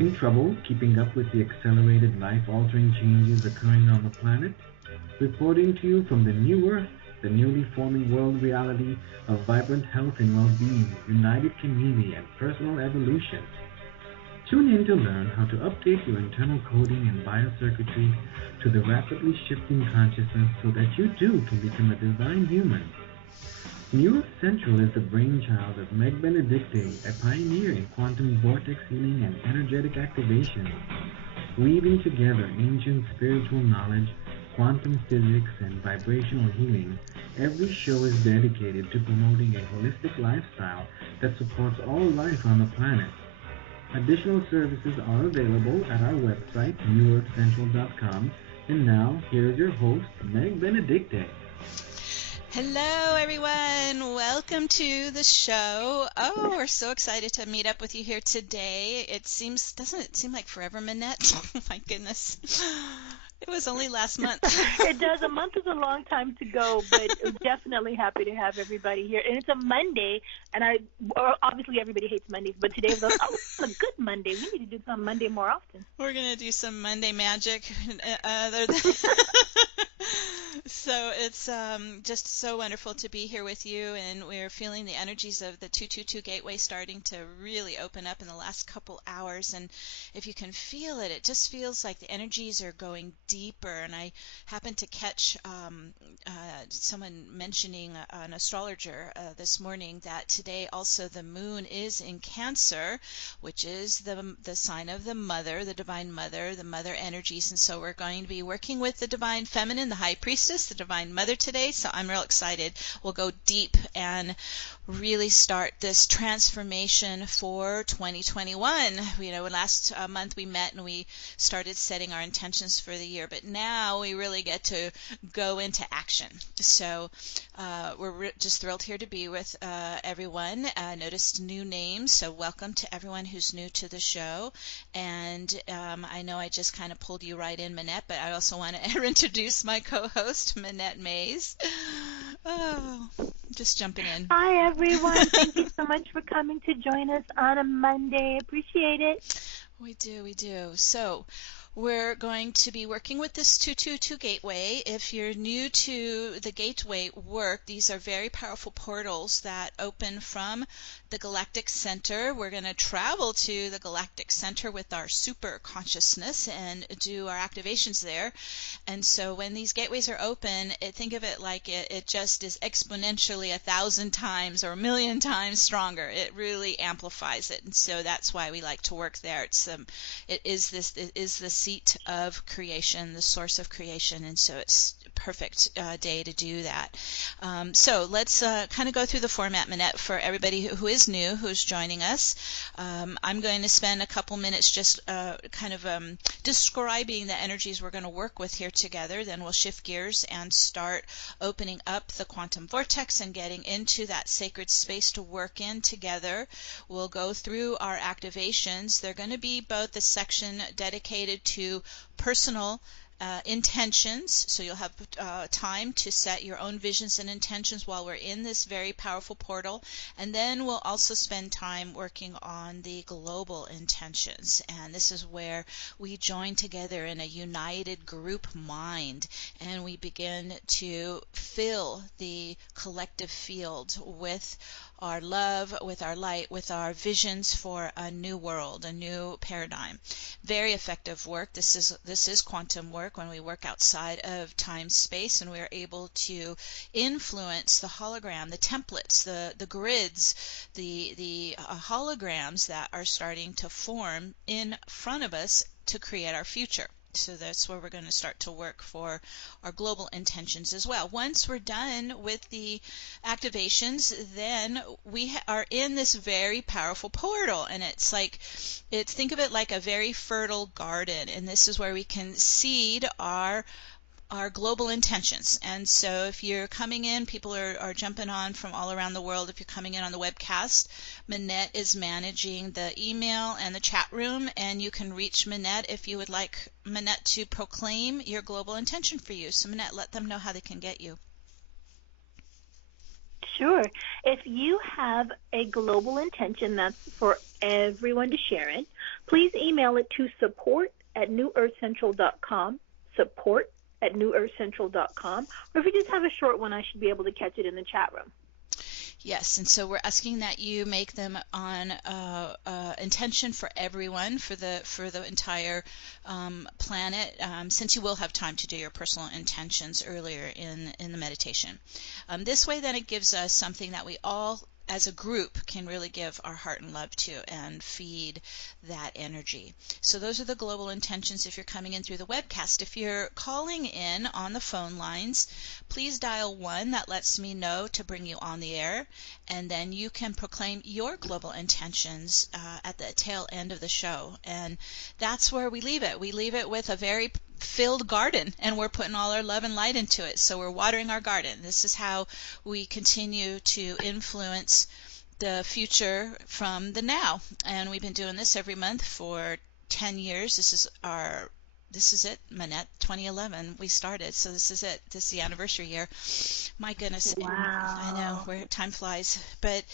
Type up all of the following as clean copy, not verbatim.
Having trouble keeping up with the accelerated life-altering changes occurring on the planet? Reporting to you from the new Earth, the newly forming world reality of vibrant health and well-being, united community, and personal evolution. Tune in to learn how to update your internal coding and biocircuitry to the rapidly shifting consciousness so that you too can become a divine human. New Earth Central is the brainchild of Meg Benedicte, a pioneer in quantum vortex healing and energetic activation. Weaving together ancient spiritual knowledge, quantum physics, and vibrational healing, every show is dedicated to promoting a holistic lifestyle that supports all life on the planet. Additional services are available at our website, newearthcentral.com. And now, here is your host, Meg Benedicte. Hello, everyone. Welcome to the show. Oh, we're so excited to meet up with you here today. Doesn't it seem like forever, Manette? Oh, my goodness. It was only last month. It does. A month is a long time to go, but definitely happy to have everybody here. And it's a Monday, and obviously everybody hates Mondays, but today was a good Monday. We need to do some Monday more often. We're going to do some Monday magic. So it's just so wonderful to be here with you, and we're feeling the energies of the 222 gateway starting to really open up in the last couple hours. And if you can feel it, it just feels like the energies are going deeper. And I happened to catch someone mentioning, an astrologer this morning, that today also the moon is in Cancer, which is the sign of the mother, the divine mother, the mother energies. And so we're going to be working with the divine feminine, the High Priestess, the divine mother today. So I'm real excited. We'll go deep and really start this transformation for 2021. Last month we met and we started setting our intentions for the year, but now we really get to go into action. So we're just thrilled here to be with everyone. Noticed new names, so welcome to everyone who's new to the show. And I know I just kind of pulled you right in, Manette, but I also want to introduce my co-host, Manette Mays. Oh, just jumping in. Hi, everyone. Thank you so much for coming to join us on a Monday. Appreciate it. We do. So we're going to be working with this 222 gateway. If you're new to the gateway work, these are very powerful portals that open from the galactic center. We're going to travel to the galactic center with our super consciousness and do our activations there. And so when these gateways are open, think of it like it just is exponentially 1,000 times or 1,000,000 times stronger. It really amplifies it. And so that's why we like to work there. It is the seat of creation, the source of creation, and so it's perfect day to do that. So let's kind of go through the format, Manette, for everybody who is new, who's joining us. I'm going to spend a couple minutes just describing the energies we're going to work with here together. Then we'll shift gears and start opening up the quantum vortex and getting into that sacred space to work in together. We'll go through our activations. They're going to be both the section dedicated to personal intentions, so you'll have time to set your own visions and intentions while we're in this very powerful portal, and then we'll also spend time working on the global intentions, and this is where we join together in a united group mind, and we begin to fill the collective field with our love, with our light, with our visions for a new world, a new paradigm. Very effective work. This is quantum work when we work outside of time space and we're able to influence the hologram, the templates, the grids, the holograms that are starting to form in front of us to create our future. So that's where we're going to start to work for our global intentions as well. Once we're done with the activations, then we are in this very powerful portal, and think of it like a very fertile garden, and this is where we can seed our global intentions. And so if you're coming in, people are jumping on from all around the world. If you're coming in on the webcast, Manette is managing the email and the chat room, and you can reach Manette if you would like Manette to proclaim your global intention for you. So Manette, let them know how they can get you. Sure. If you have a global intention that's for everyone to share it, please email it to support@newearthcentral.com, support@newearthcentral.com, or if you just have a short one, I should be able to catch it in the chat room. Yes, and so we're asking that you make them on intention for everyone, for the entire planet, since you will have time to do your personal intentions earlier in the meditation. This way, then, it gives us something that we all, as a group, can really give our heart and love to and feed that energy. So those are the global intentions if you're coming in through the webcast. If you're calling in on the phone lines, please dial 1. That lets me know to bring you on the air, and then you can proclaim your global intentions at the tail end of the show. And that's where we leave it. We leave it with a very filled garden, and we're putting all our love and light into it. So we're watering our garden. This is how we continue to influence the future from the now. And we've been doing this every month for 10 years. This is it, Manette, 2011 we started, so this is it. This is the anniversary year. My goodness. Wow. I know, where time flies. But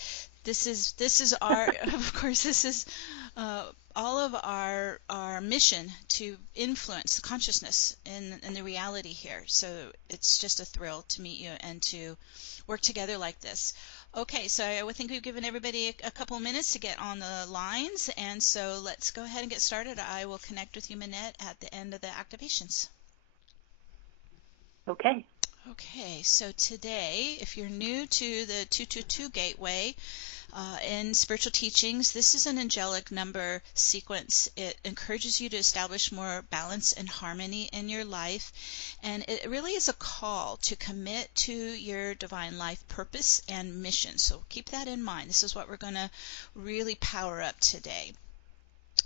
this is our, of course, this is all of our mission to influence the consciousness in the reality here. So it's just a thrill to meet you and to work together like this. Okay, so I think we've given everybody a couple minutes to get on the lines, and so let's go ahead and get started. I will connect with you, Manette, at the end of the activations. Okay. Okay, so today, if you're new to the 222 Gateway, in spiritual teachings, this is an angelic number sequence. It encourages you to establish more balance and harmony in your life, and it really is a call to commit to your divine life purpose and mission. So keep that in mind. This is what we're going to really power up today.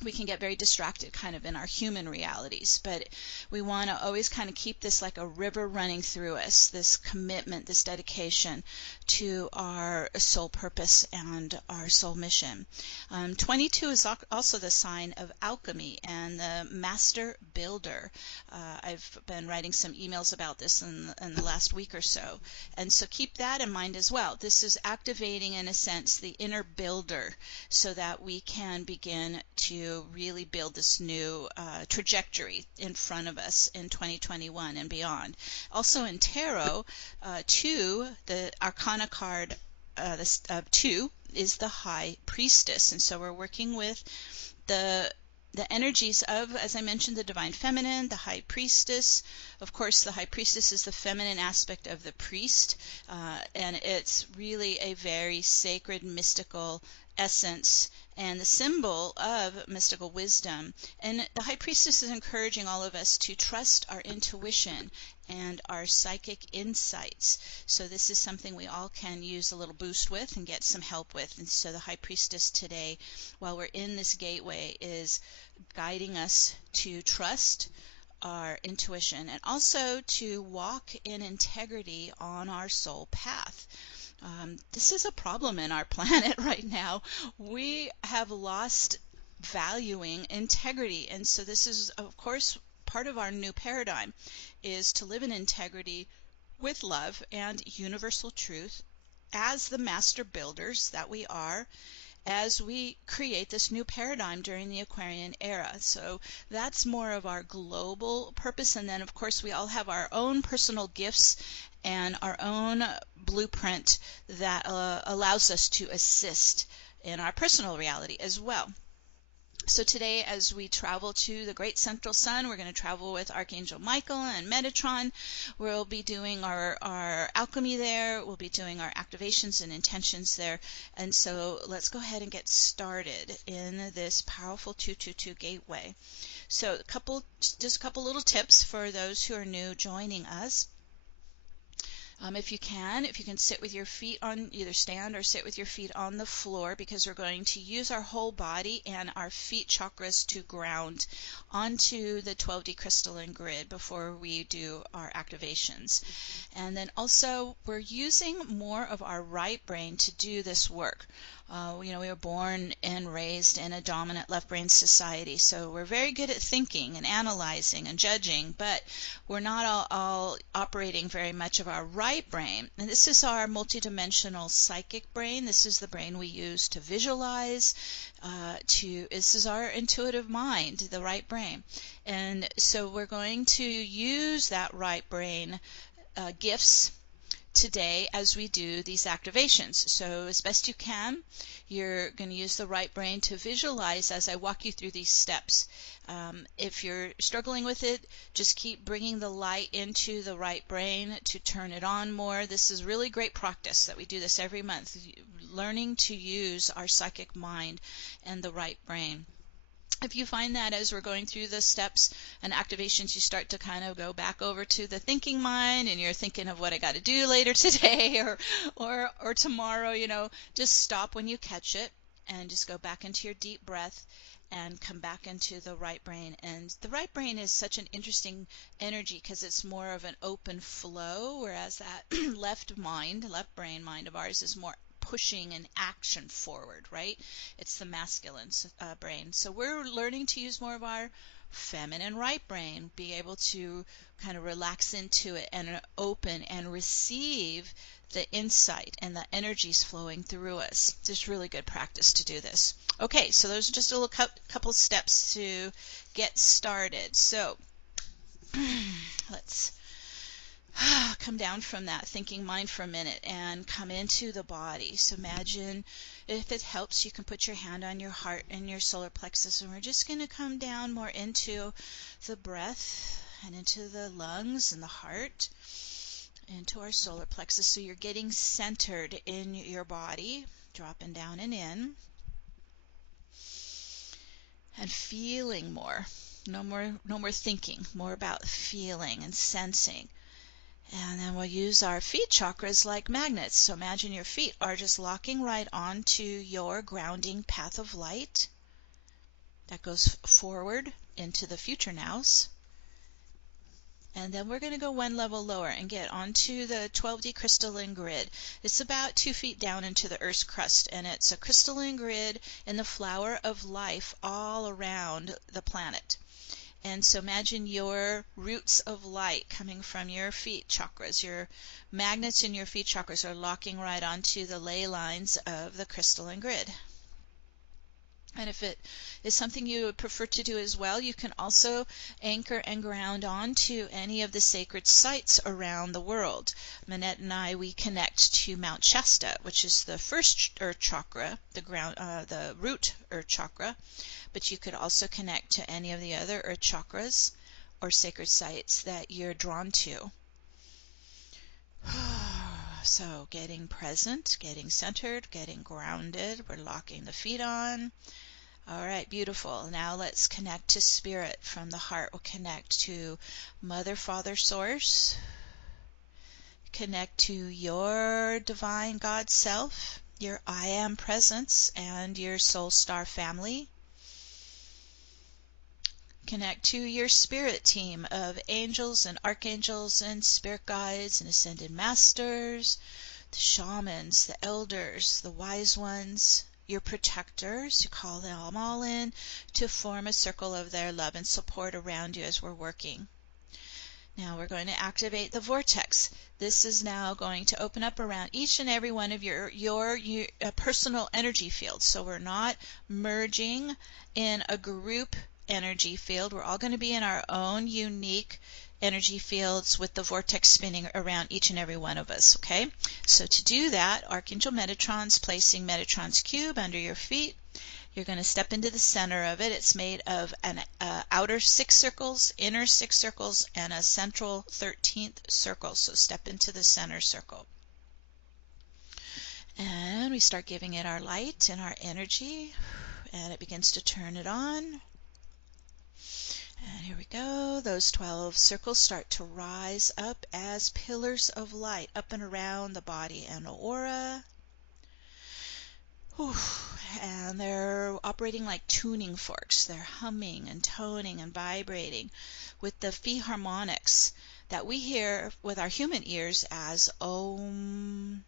We can get very distracted kind of in our human realities, but we want to always kind of keep this like a river running through us, this commitment, this dedication to our soul purpose and our soul mission. 22 is also the sign of alchemy and the Master Builder. I've been writing some emails about this in the last week or so, and so keep that in mind as well. This is activating, in a sense, the inner builder so that we can begin to really build this new trajectory in front of us in 2021 and beyond. Also in Tarot, 2, the Arcana card, 2 is the High Priestess, and so we're working with the energies of, as I mentioned, the Divine Feminine, the High Priestess. Of course, the High Priestess is the feminine aspect of the priest, and it's really a very sacred, mystical essence and the symbol of mystical wisdom. And the High Priestess is encouraging all of us to trust our intuition and our psychic insights. So this is something we all can use a little boost with and get some help with. And so the High Priestess today, while we're in this gateway, is guiding us to trust our intuition and also to walk in integrity on our soul path. This is a problem in our planet right now. We have lost valuing integrity, and so this is, of course, part of our new paradigm is to live in integrity with love and universal truth as the master builders that we are, as we create this new paradigm during the Aquarian Era. So that's more of our global purpose, and then of course we all have our own personal gifts and our own blueprint that allows us to assist in our personal reality as well. So today, as we travel to the great central sun, we're going to travel with Archangel Michael and Metatron. We'll be doing our alchemy there. We'll be doing our activations and intentions there. And so let's go ahead and get started in this powerful 222 gateway. So just a couple little tips for those who are new joining us. If you can sit with your feet on, either stand or sit with your feet on the floor, because we're going to use our whole body and our feet chakras to ground onto the 12D crystalline grid before we do our activations. And then also we're using more of our right brain to do this work. We were born and raised in a dominant left brain society, so we're very good at thinking and analyzing and judging, but we're not all operating very much of our right right brain, and this is our multidimensional psychic brain. This is the brain we use to visualize, this is our intuitive mind, the right brain. And so we're going to use that right brain gifts today as we do these activations. So as best you can, you're going to use the right brain to visualize as I walk you through these steps. If you're struggling with it, just keep bringing the light into the right brain to turn it on more. This is really great practice that we do this every month, learning to use our psychic mind and the right brain. If you find that as we're going through the steps and activations, you start to kind of go back over to the thinking mind and you're thinking of what I got to do later today or tomorrow, just stop when you catch it and just go back into your deep breath and come back into the right brain. And the right brain is such an interesting energy because it's more of an open flow, whereas that left brain mind of ours is more pushing an action forward, right? It's the masculine brain. So we're learning to use more of our feminine right brain, be able to kind of relax into it and open and receive the insight and the energies flowing through us. It's just really good practice to do this. Okay, so those are just a little couple steps to get started. So let's come down from that thinking mind for a minute and come into the body. So imagine, if it helps, you can put your hand on your heart and your solar plexus, and we're just going to come down more into the breath and into the lungs and the heart, into our solar plexus. So you're getting centered in your body, dropping down and in, and feeling more. No more thinking, more about feeling and sensing. And then we'll use our feet chakras like magnets. So imagine your feet are just locking right onto your grounding path of light that goes forward into the future nows. And then we're going to go one level lower and get onto the 12D crystalline grid. It's about 2 feet down into the Earth's crust, and it's a crystalline grid in the flower of life all around the planet. And so imagine your roots of light coming from your feet chakras. Your magnets in your feet chakras are locking right onto the ley lines of the crystalline grid. And if it is something you would prefer to do as well, you can also anchor and ground onto any of the sacred sites around the world. Manette and I, we connect to Mount Shasta, which is the first earth chakra, the root earth chakra. But you could also connect to any of the other earth chakras or sacred sites that you're drawn to. So getting present, getting centered, getting grounded. We're locking the feet on. All right, beautiful. Now let's connect to spirit from the heart. We'll connect to Mother, Father, Source. Connect to your divine God self, your I Am presence, and your soul star family. Connect to your spirit team of angels and archangels and spirit guides and ascended masters, the shamans, the elders, the wise ones, your protectors. You call them all in to form a circle of their love and support around you as we're working. Now we're going to activate the vortex. This is now going to open up around each and every one of your personal energy fields. So we're not merging in a group energy field. We're all going to be in our own unique energy fields with the vortex spinning around each and every one of us, okay? So to do that, Archangel Metatron's placing Metatron's cube under your feet. You're going to step into the center of it. It's made of an outer 6 circles, inner 6 circles, and a central 13th circle. So step into the center circle. And we start giving it our light and our energy, and it begins to turn it on. And here we go. Those 12 circles start to rise up as pillars of light up and around the body and aura. Whew. And they're operating like tuning forks. They're humming and toning and vibrating with the phi harmonics that we hear with our human ears as Om,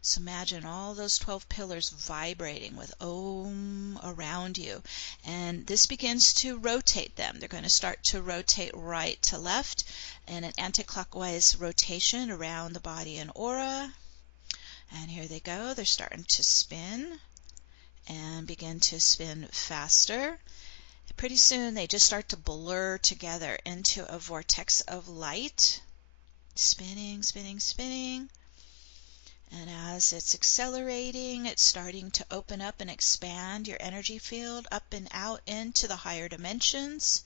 So imagine all those 12 pillars vibrating with Om around you. And this begins to rotate them. They're going to start to rotate right to left in an anti-clockwise rotation around the body and aura. And here they go. They're starting to spin and begin to spin faster. Pretty soon they just start to blur together into a vortex of light. Spinning, spinning, spinning. And as it's accelerating, it's starting to open up and expand your energy field up and out into the higher dimensions.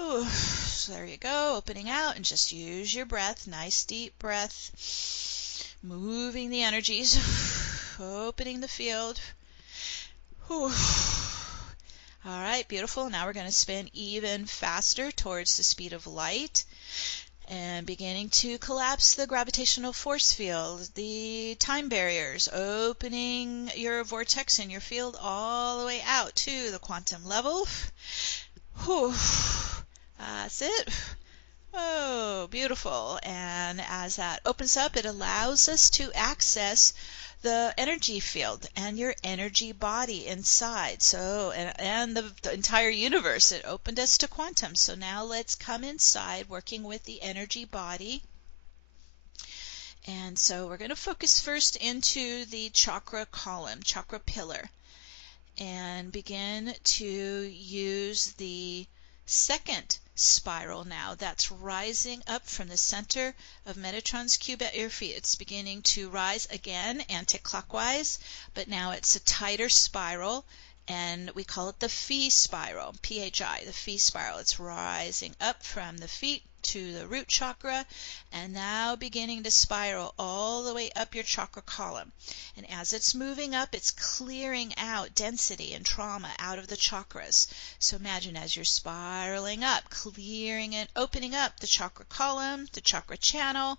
Ooh, so there you go, opening out, and just use your breath. Nice deep breath. Moving the energies, opening the field. Ooh. All right, beautiful. Now we're going to spin even faster towards the speed of light. And beginning to collapse the gravitational force field, the time barriers, opening your vortex and your field all the way out to the quantum level. Whew. That's it. Oh, beautiful. And as that opens up, it allows us to access the energy field and your energy body inside. So, and the entire universe. It opened us to quantum. So now let's come inside, working with the energy body. And so we're going to focus first into the chakra column, chakra pillar, and begin to use the second spiral now that's rising up from the center of Metatron's cube at your feet. It's beginning to rise again anti-clockwise, but now it's a tighter spiral, and we call it the phi spiral, P-H-I, the phi spiral. It's rising up from the feet to the root chakra, and now beginning to spiral all the way up your chakra column. And as it's moving up, it's clearing out density and trauma out of the chakras. So imagine as you're spiraling up, clearing and opening up the chakra column, the chakra channel,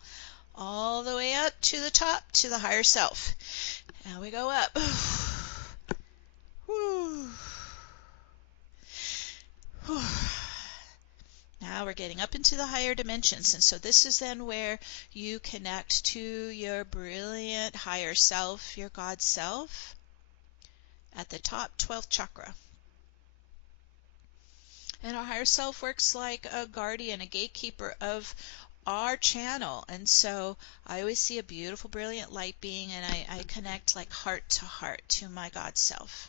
all the way up to the top, to the higher self. Now we go up. Whew. Whew. Now we're getting up into the higher dimensions, and so this is then where you connect to your brilliant higher self, your God self, at the top 12th chakra. And our higher self works like a guardian, a gatekeeper of our channel. And so I always see a beautiful, brilliant light being, and I connect like heart to my God self.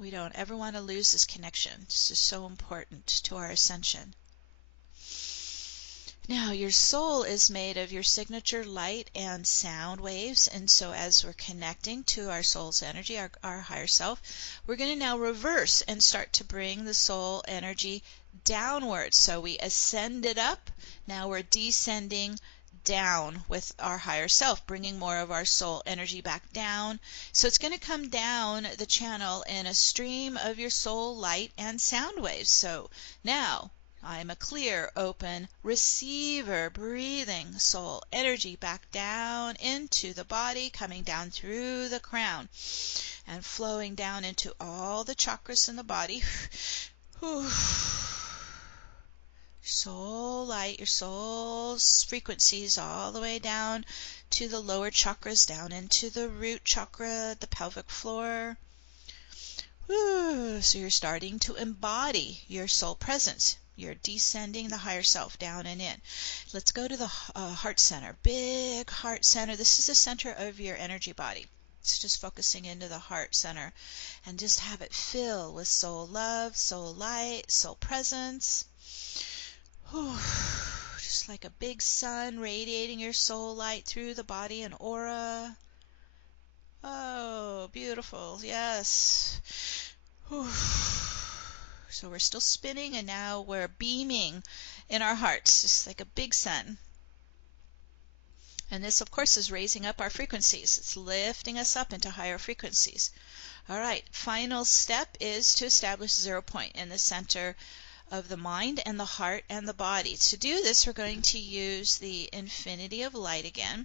We don't ever want to lose this connection. This is so important to our ascension. Now, your soul is made of your signature light and sound waves, and so as we're connecting to our soul's energy, our higher self, we're going to now reverse and start to bring the soul energy downwards. So we ascended up, now we're descending down with our higher self, bringing more of our soul energy back down. So it's going to come down the channel in a stream of your soul light and sound waves. So now I'm a clear, open receiver, breathing soul energy back down into the body, coming down through the crown and flowing down into all the chakras in the body. Soul light, your soul's frequencies all the way down to the lower chakras, down into the root chakra, the pelvic floor. So you're starting to embody your soul presence. You're descending the higher self down and in. Let's go to the heart center, big heart center. This is the center of your energy body. It's just focusing into the heart center and just have it fill with soul love, soul light, soul presence. Just like a big sun radiating your soul light through the body and aura. Oh, beautiful. Yes. So we're still spinning, and now we're beaming in our hearts, just like a big sun. And this, of course, is raising up our frequencies. It's lifting us up into higher frequencies. All right, final step is to establish 0 point in the center of the mind and the heart and the body. To do this, we're going to use the infinity of light again,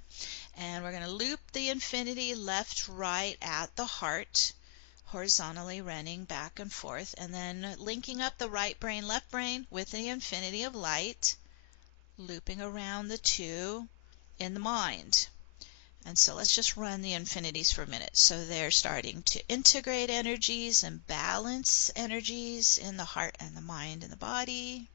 and we're going to loop the infinity left, right at the heart, horizontally running back and forth, and then linking up the right brain, left brain with the infinity of light, looping around the two in the mind. And so let's just run the infinities for a minute. So they're starting to integrate energies and balance energies in the heart and the mind and the body.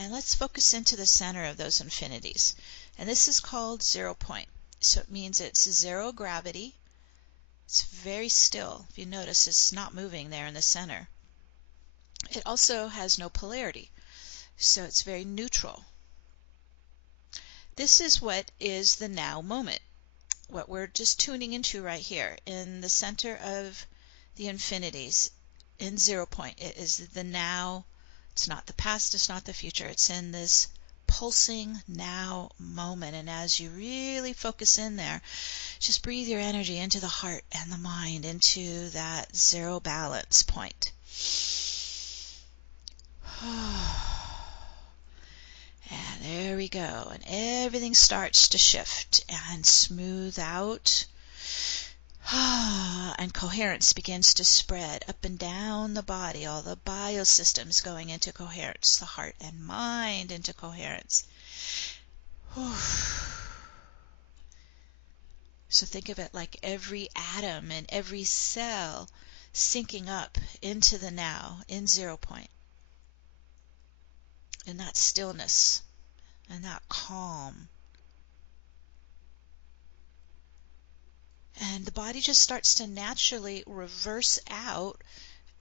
And let's focus into the center of those infinities. And this is called 0 point. So it means it's zero gravity. It's very still. If you notice, it's not moving there in the center. It also has no polarity. So it's very neutral. This is what is the now moment. What we're just tuning into right here in the center of the infinities in 0 point. It is the now. It's not the past, it's not the future. It's in this pulsing now moment. And as you really focus in there, just breathe your energy into the heart and the mind, into that zero balance point. And there we go. And everything starts to shift and smooth out. And coherence begins to spread up and down the body, all the biosystems going into coherence, the heart and mind into coherence. So think of it like every atom and every cell syncing up into the now in 0 point. In that stillness and that calm. And the body just starts to naturally reverse out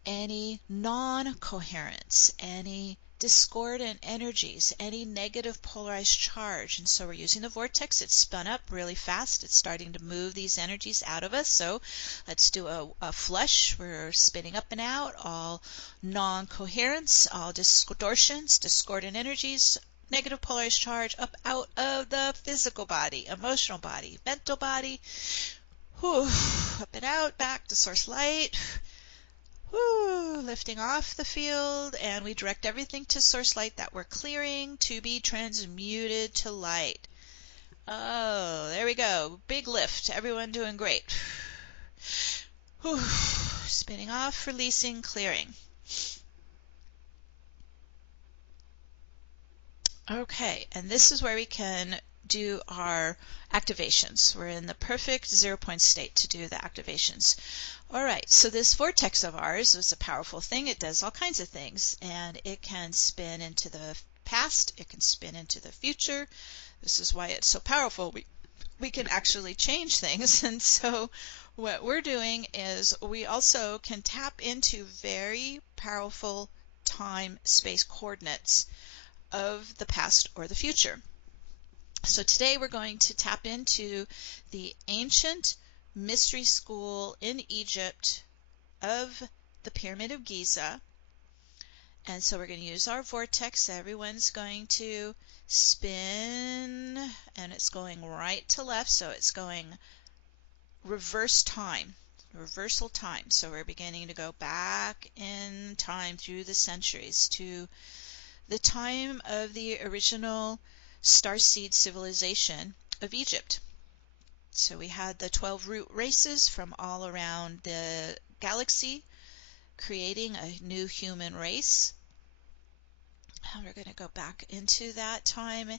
any non-coherence, any discordant energies, any negative polarized charge. And so we're using the vortex. It's spun up really fast. It's starting to move these energies out of us. So let's do a flush. We're spinning up and out all non-coherence, all distortions, discordant energies, negative polarized charge up out of the physical body, emotional body, mental body. Up and out, back to source light. Lifting off the field, and we direct everything to source light that we're clearing to be transmuted to light. Oh, there we go. Big lift. Everyone doing great. Spinning off, releasing, clearing. Okay, and this is where we can do our activations. We're in the perfect 0 point state to do the activations. All right, so this vortex of ours is a powerful thing. It does all kinds of things, and it can spin into the past. It can spin into the future. This is why it's so powerful. We can actually change things. And so what we're doing is we also can tap into very powerful time-space coordinates of the past or the future. So today we're going to tap into the ancient mystery school in Egypt of the Pyramid of Giza. And so we're going to use our vortex. Everyone's going to spin, and it's going right to left, so it's going reverse time, reversal time. So we're beginning to go back in time through the centuries to the time of the original starseed civilization of Egypt. So we had the 12 root races from all around the galaxy creating a new human race. And we're going to go back into that time,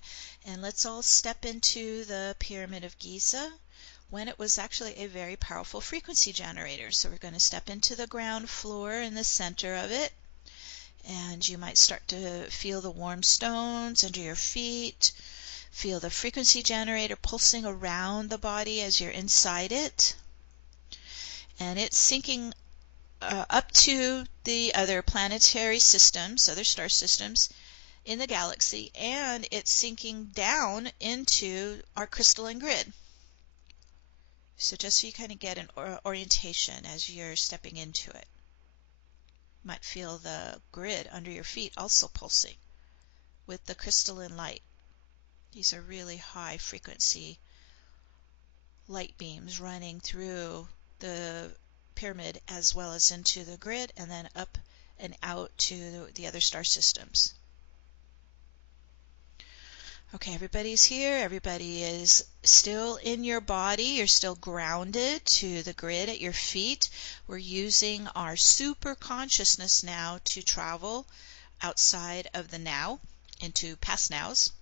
and let's all step into the Pyramid of Giza when it was actually a very powerful frequency generator. So we're going to step into the ground floor in the center of it, and you might start to feel the warm stones under your feet. Feel the frequency generator pulsing around the body as you're inside it. And it's syncing up to the other planetary systems, other star systems in the galaxy, and it's syncing down into our crystalline grid. So just so you kind of get an orientation as you're stepping into it. You might feel the grid under your feet also pulsing with the crystalline light. These are really high frequency light beams running through the pyramid as well as into the grid, and then up and out to the other star systems. Okay, everybody's here. Everybody is still in your body. You're still grounded to the grid at your feet. We're using our super consciousness now to travel outside of the now into past nows.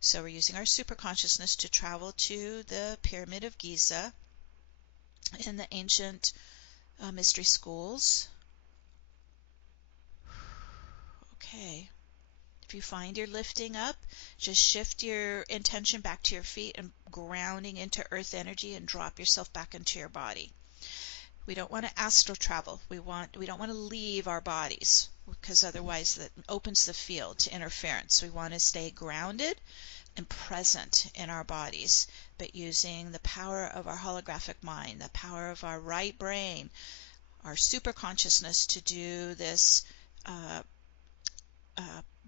So we're using our superconsciousness to travel to the Pyramid of Giza in the ancient mystery schools. Okay. If you find you're lifting up, just shift your intention back to your feet and grounding into earth energy and drop yourself back into your body. We don't want to astral travel. We don't want to leave our bodies, because otherwise that opens the field to interference. We want to stay grounded and present in our bodies, but using the power of our holographic mind, the power of our right brain, our superconsciousness to do this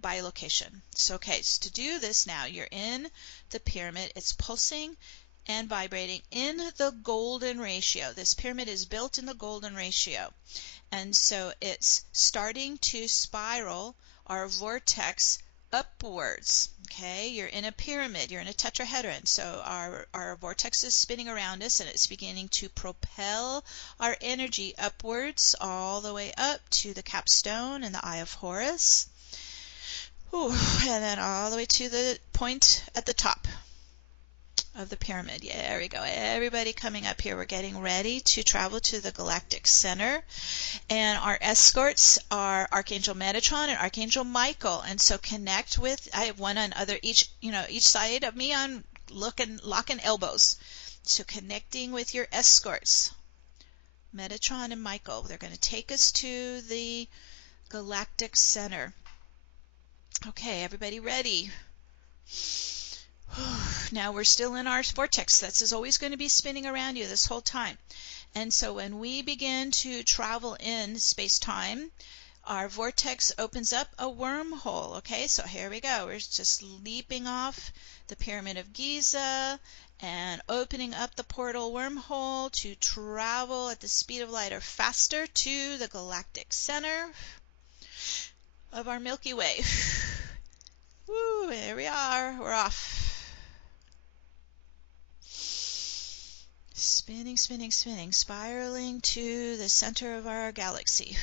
bilocation. So, okay, so to do this now, you're in the pyramid. It's pulsing and vibrating in the golden ratio. This pyramid is built in the golden ratio. And so it's starting to spiral our vortex upwards. Okay, you're in a pyramid, you're in a tetrahedron. So our vortex is spinning around us, and it's beginning to propel our energy upwards all the way up to the capstone and the Eye of Horus. Ooh, and then all the way to the point at the top of the pyramid. Yeah, there we go. Everybody coming up here. We're getting ready to travel to the galactic center. And our escorts are Archangel Metatron and Archangel Michael. And so connect with, I have one on each side of me on locking elbows. So connecting with your escorts, Metatron and Michael. They're going to take us to the galactic center. Okay, everybody ready? Now we're still in our vortex. This is always going to be spinning around you this whole time. And so when we begin to travel in space-time, our vortex opens up a wormhole. Okay, so here we go. We're just leaping off the Pyramid of Giza and opening up the portal wormhole to travel at the speed of light or faster to the galactic center of our Milky Way. Woo, there we are. We're off. Spinning, spinning, spinning, spiraling to the center of our galaxy,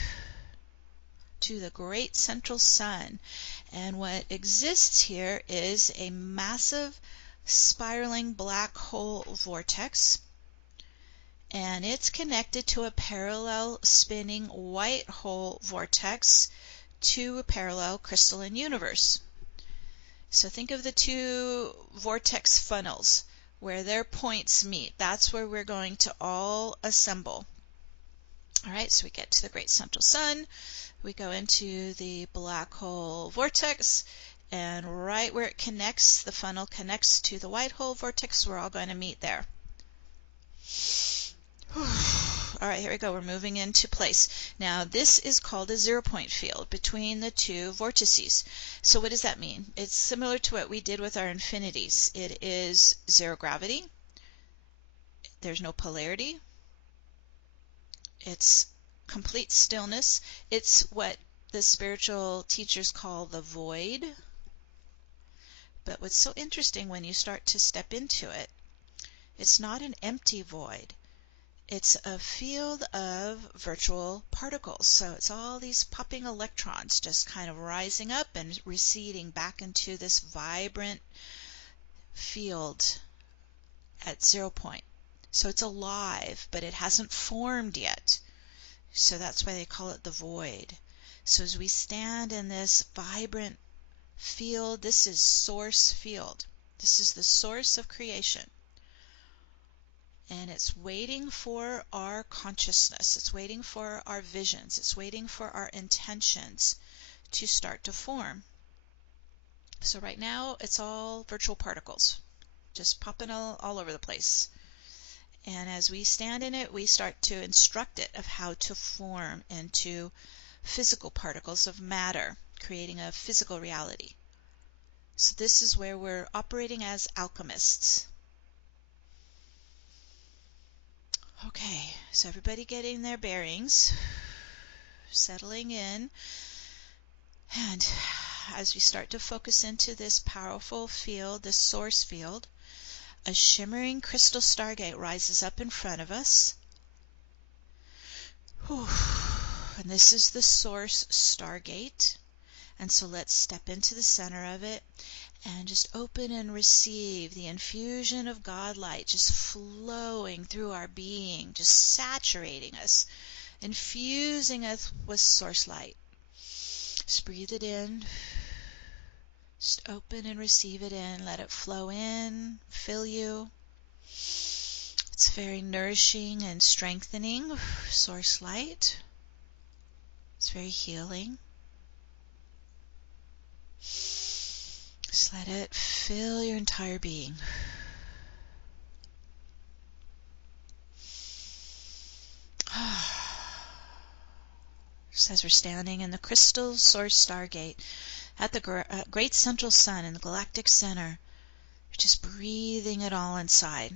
to the great central sun. And what exists here is a massive spiraling black hole vortex, and it's connected to a parallel spinning white hole vortex to a parallel crystalline universe. So think of the two vortex funnels where their points meet. That's where we're going to all assemble. All right, so we get to the great central sun. We go into the black hole vortex, and right where it connects, the funnel connects to the white hole vortex, we're all going to meet there. All right, here we go. We're moving into place. Now, this is called a zero-point field between the two vortices. So what does that mean? It's similar to what we did with our infinities. It is zero gravity. There's no polarity. It's complete stillness. It's what the spiritual teachers call the void. But what's so interesting when you start to step into it, it's not an empty void. It's a field of virtual particles. So it's all these popping electrons just kind of rising up and receding back into this vibrant field at 0 point. So it's alive, but it hasn't formed yet. So that's why they call it the void. So as we stand in this vibrant field, this is source field. This is the source of creation. And it's waiting for our consciousness. It's waiting for our visions. It's waiting for our intentions to start to form. So right now, it's all virtual particles, just popping all over the place. And as we stand in it, we start to instruct it of how to form into physical particles of matter, creating a physical reality. So this is where we're operating as alchemists. Okay, so everybody getting their bearings, settling in, and as we start to focus into this powerful field, this source field, a shimmering crystal stargate rises up in front of us. Whew. And this is the source stargate. And so let's step into the center of it. And just open and receive the infusion of God light just flowing through our being, just saturating us, infusing us with source light. Just breathe it in. Just open and receive it in. Let it flow in, fill you. It's very nourishing and strengthening. Source light. It's very healing. Just let it fill your entire being. Just as we're standing in the crystal source Stargate at the great central sun in the galactic center, you're just breathing it all inside.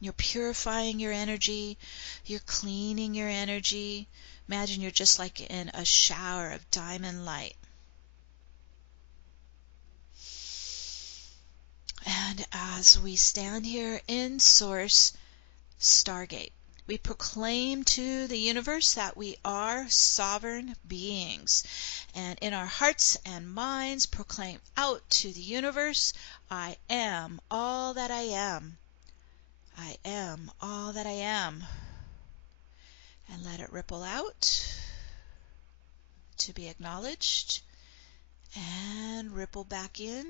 You're purifying your energy. You're cleaning your energy. Imagine you're just like in a shower of diamond light. And as we stand here in Source Stargate, we proclaim to the universe that we are sovereign beings. And in our hearts and minds, proclaim out to the universe, I am all that I am. I am all that I am. And let it ripple out to be acknowledged. And ripple back in.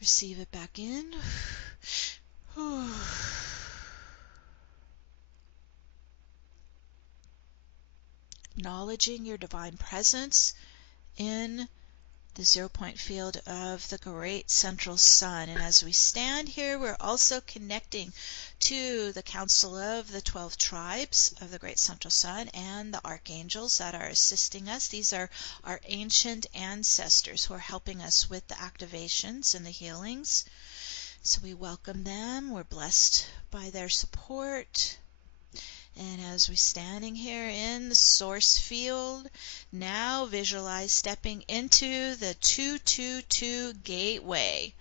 Receive it back in. Acknowledging your divine presence in the 0 point field of the great central sun. And as we stand here, we're also connecting to the council of the 12 tribes of the great central sun and the archangels that are assisting us. These are our ancient ancestors who are helping us with the activations and the healings. So we welcome them. We're blessed by their support. And as we're standing here in the source field, now visualize stepping into the 222 gateway.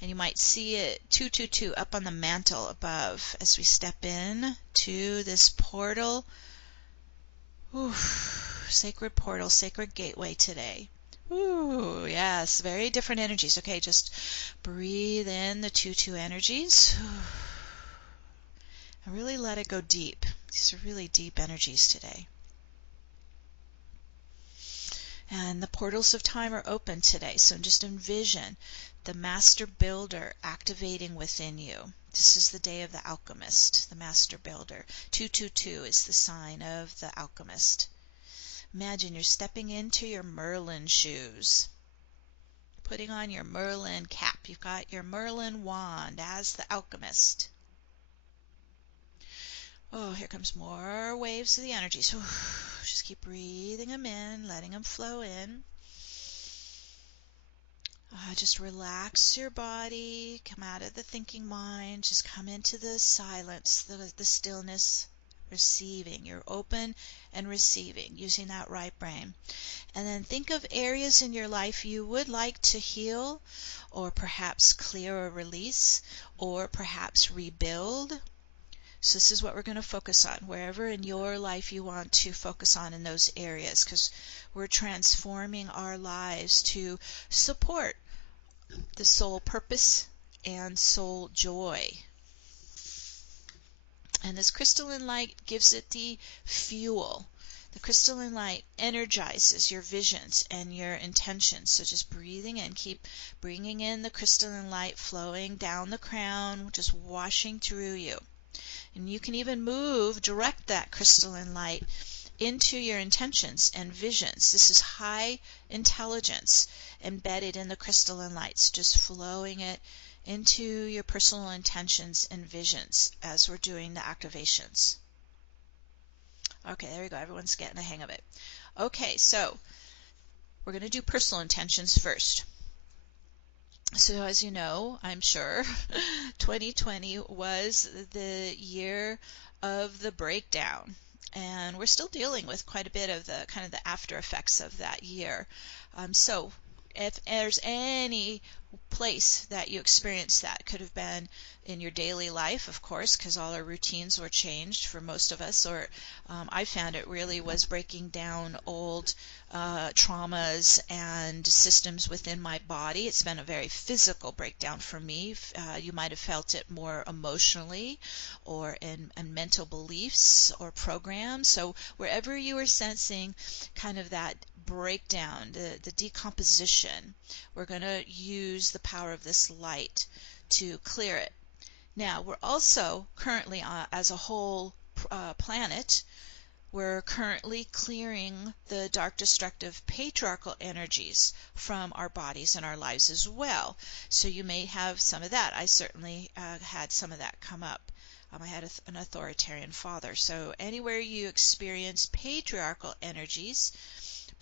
And you might see it 222 up on the mantle above as we step in to this portal. Sacred portal, sacred gateway today. Ooh, yes, very different energies. Okay, just breathe in the 2-2 energies. And really let it go deep. These are really deep energies today. And the portals of time are open today. So just envision the Master Builder activating within you. This is the day of the Alchemist, the Master Builder. 222 is the sign of the Alchemist. Imagine you're stepping into your Merlin shoes, putting on your Merlin cap. You've got your Merlin wand as the Alchemist. Oh, here comes more waves of the energies. Just keep breathing them in, letting them flow in. Just relax your body, come out of the thinking mind, just come into the silence, the stillness, receiving. You're open and receiving, using that right brain. And then think of areas in your life you would like to heal, or perhaps clear or release, or perhaps rebuild. So this is what we're going to focus on, wherever in your life you want to focus on in those areas, because we're transforming our lives to support the soul purpose and soul joy. And this crystalline light gives it the fuel. The crystalline light energizes your visions and your intentions. So just breathing in, keep bringing in the crystalline light flowing down the crown, just washing through you. And you can even direct that crystalline light into your intentions and visions. This is high intelligence embedded in the crystalline lights, just flowing it into your personal intentions and visions as we're doing the activations. Okay, there we go. Everyone's getting the hang of it. Okay, so we're going to do personal intentions first. So as you know, I'm sure, 2020 was the year of the breakdown. And we're still dealing with quite a bit of the kind of the after effects of that year. So if there's any place that you experienced that. Could have been in your daily life, of course, because all our routines were changed for most of us, or I found it really was breaking down old traumas and systems within my body. It's been a very physical breakdown for me. You might have felt it more emotionally or in mental beliefs or programs. So wherever you are sensing kind of that breakdown, the decomposition, we're going to use the power of this light to clear it. Now, we're also currently, as a whole planet, we're currently clearing the dark destructive patriarchal energies from our bodies and our lives as well. So you may have some of that. I certainly had some of that come up. I had an authoritarian father. So anywhere you experience patriarchal energies,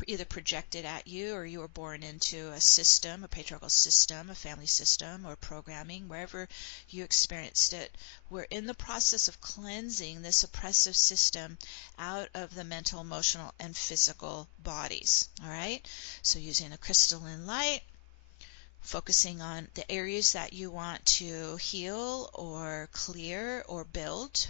either projected at you or you were born into a system, a patriarchal system, a family system, or programming, wherever you experienced it, we're in the process of cleansing this oppressive system out of the mental, emotional, and physical bodies. All right? So using the crystalline light, focusing on the areas that you want to heal or clear or build.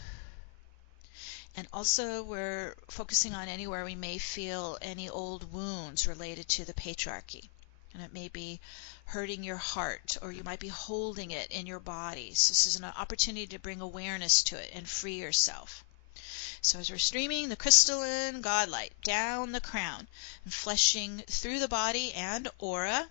And also we're focusing on anywhere we may feel any old wounds related to the patriarchy. And it may be hurting your heart, or you might be holding it in your body. So this is an opportunity to bring awareness to it and free yourself. So as we're streaming the crystalline godlight down the crown and fleshing through the body and aura,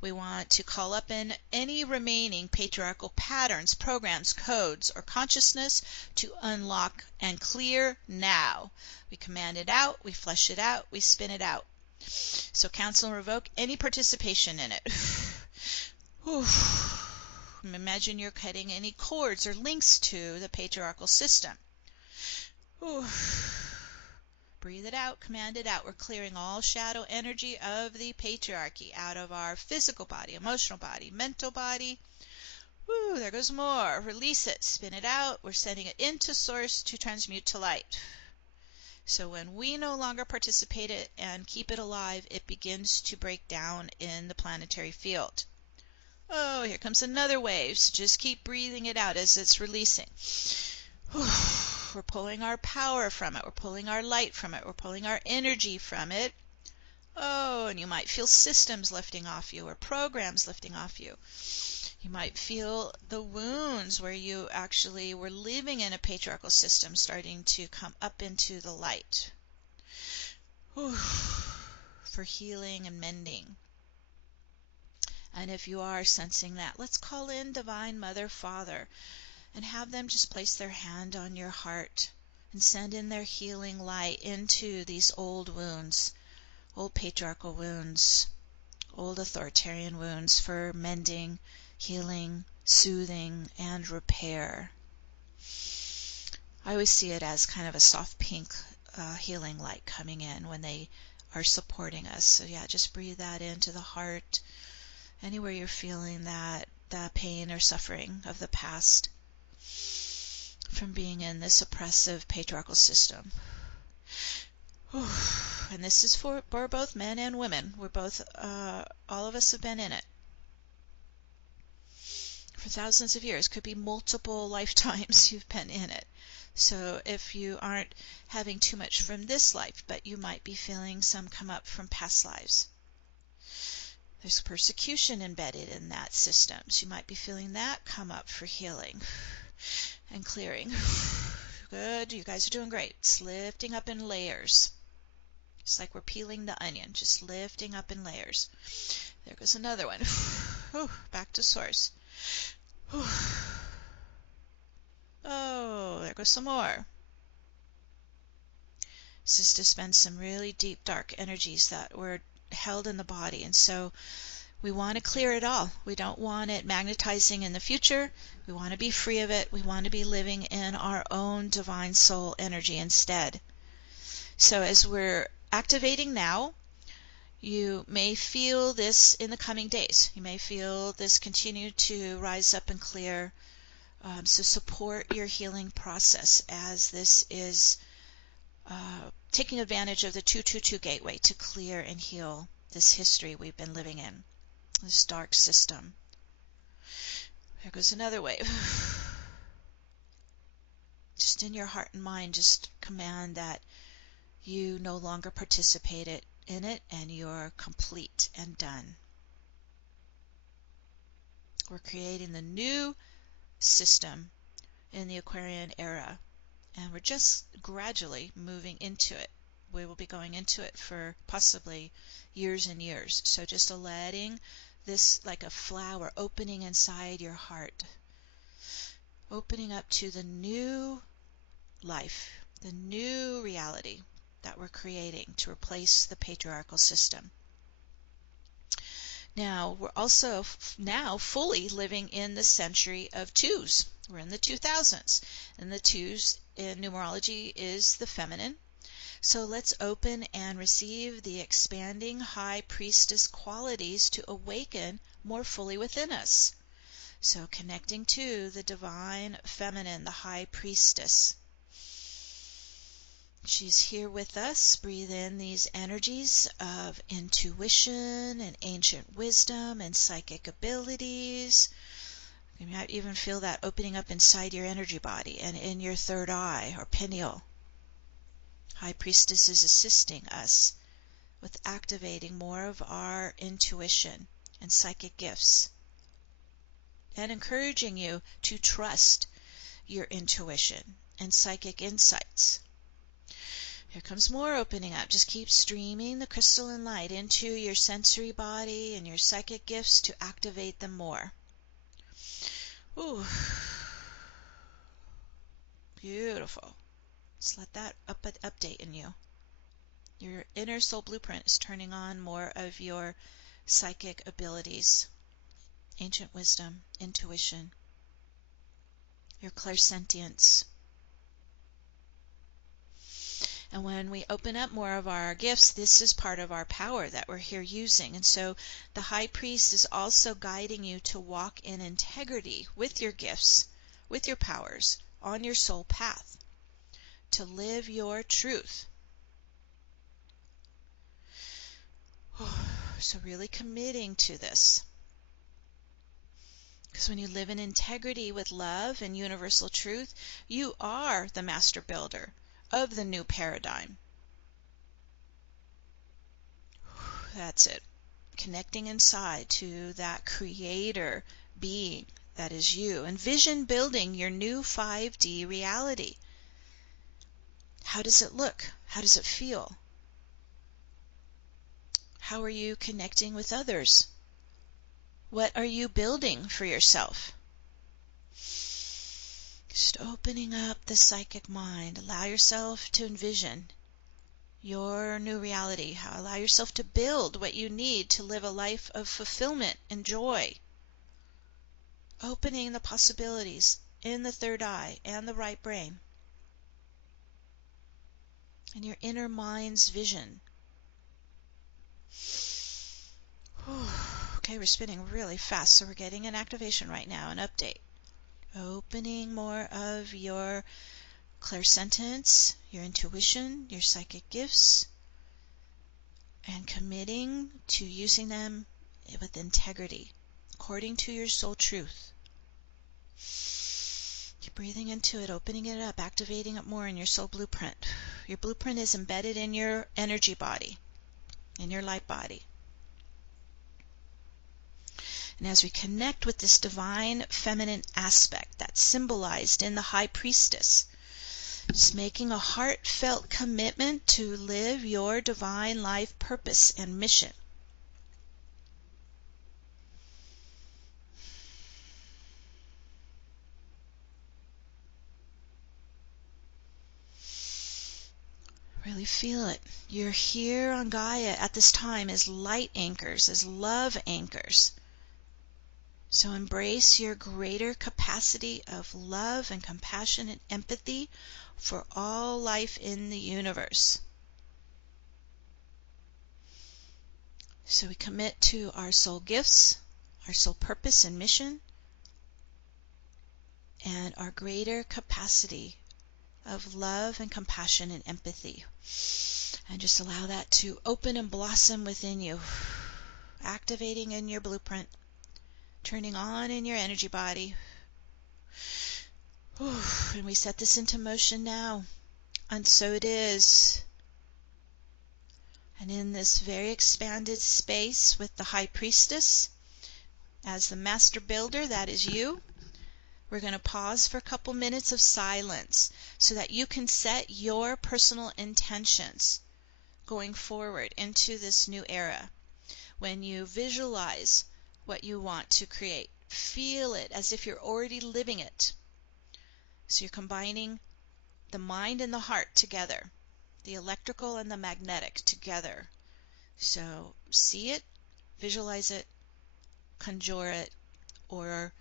we want to call up in any remaining patriarchal patterns, programs, codes, or consciousness to unlock and clear now. We command it out, we flesh it out, we spin it out. So cancel and revoke any participation in it. Imagine you're cutting any cords or links to the patriarchal system. Breathe it out, command it out. We're clearing all shadow energy of the patriarchy out of our physical body, emotional body, mental body. Woo, there goes more. Release it, spin it out. We're sending it into source to transmute to light. So when we no longer participate it and keep it alive, it begins to break down in the planetary field. Oh, here comes another wave. So just keep breathing it out as it's releasing. We're pulling our power from it. We're pulling our light from it. We're pulling our energy from it. Oh, and you might feel systems lifting off you or programs lifting off you. You might feel the wounds where you actually were living in a patriarchal system starting to come up into the light. For healing and mending. And if you are sensing that, let's call in Divine Mother, Father, and have them just place their hand on your heart and send in their healing light into these old wounds, old patriarchal wounds, old authoritarian wounds for mending, healing, soothing, and repair. I always see it as kind of a soft pink healing light coming in when they are supporting us. So yeah, just breathe that into the heart, anywhere you're feeling that pain or suffering of the past from being in this oppressive patriarchal system. And this is for both men and women. We're both, all of us have been in it for thousands of years. Could be multiple lifetimes you've been in it. So if you aren't having too much from this life, but you might be feeling some come up from past lives. There's persecution embedded in that system. So you might be feeling that come up for healing and clearing. Good. You guys are doing great. It's lifting up in layers. It's like we're peeling the onion, just lifting up in layers. There goes another one. Back to source. Oh, there goes some more. This has dispensed some really deep, dark energies that were held in the body, and so we want to clear it all. We don't want it magnetizing in the future. We want to be free of it. We want to be living in our own divine soul energy instead. So as we're activating now, you may feel this in the coming days. You may feel this continue to rise up and clear. So support your healing process as this is taking advantage of the 222 gateway to clear and heal this history we've been living in, this dark system. There goes another wave. Just in your heart and mind, just command that you no longer participate in it and you're complete and done. We're creating the new system in the Aquarian era, and we're just gradually moving into it. We will be going into it for possibly years and years. So just letting this, like a flower, opening inside your heart, opening up to the new life, the new reality that we're creating to replace the patriarchal system. Now, we're also now fully living in the century of twos. We're in the 2000s, and the twos in numerology is the feminine. So let's open and receive the expanding High Priestess qualities to awaken more fully within us. So connecting to the divine feminine, the High Priestess. She's here with us. Breathe in these energies of intuition and ancient wisdom and psychic abilities. You might even feel that opening up inside your energy body and in your third eye or pineal. High Priestess is assisting us with activating more of our intuition and psychic gifts, and encouraging you to trust your intuition and psychic insights. Here comes more opening up. Just keep streaming the crystalline light into your sensory body and your psychic gifts to activate them more. Ooh. Beautiful. Just let that update in you. Your inner soul blueprint is turning on more of your psychic abilities, ancient wisdom, intuition, your clairsentience. And when we open up more of our gifts, this is part of our power that we're here using. And so the High Priest is also guiding you to walk in integrity with your gifts, with your powers, on your soul path, to live your truth. So really committing to this. Because when you live in integrity with love and universal truth, you are the master builder of the new paradigm. That's it. Connecting inside to that creator being that is you. Envision building your new 5D reality. How does it look? How does it feel? How are you connecting with others? What are you building for yourself? Just opening up the psychic mind. Allow yourself to envision your new reality. Allow yourself to build what you need to live a life of fulfillment and joy. Opening the possibilities in the third eye and the right brain. And your inner mind's vision. Okay, we're spinning really fast, so we're getting an activation right now, an update. Opening more of your clairsentience, your intuition, your psychic gifts, and committing to using them with integrity, according to your soul truth. Keep breathing into it, opening it up, activating it more in your soul blueprint. Your blueprint is embedded in your energy body, in your light body. And as we connect with this divine feminine aspect that's symbolized in the High Priestess, just making a heartfelt commitment to live your divine life purpose and mission. Really feel it. You're here on Gaia at this time as light anchors, as love anchors. So embrace your greater capacity of love and compassion and empathy for all life in the universe. So we commit to our soul gifts, our soul purpose and mission, and our greater capacity of love and compassion and empathy. And just allow that to open and blossom within you, activating in your blueprint turning on in your energy body. Whew. And we set this into motion now. And so it is. And in this very expanded space with the High Priestess as the Master Builder, that is you, we're going to pause for a couple minutes of silence so that you can set your personal intentions going forward into this new era. When you visualize what you want to create, feel it as if you're already living it. So you're combining the mind and the heart together, the electrical and the magnetic together. So see it, visualize it, conjure it, or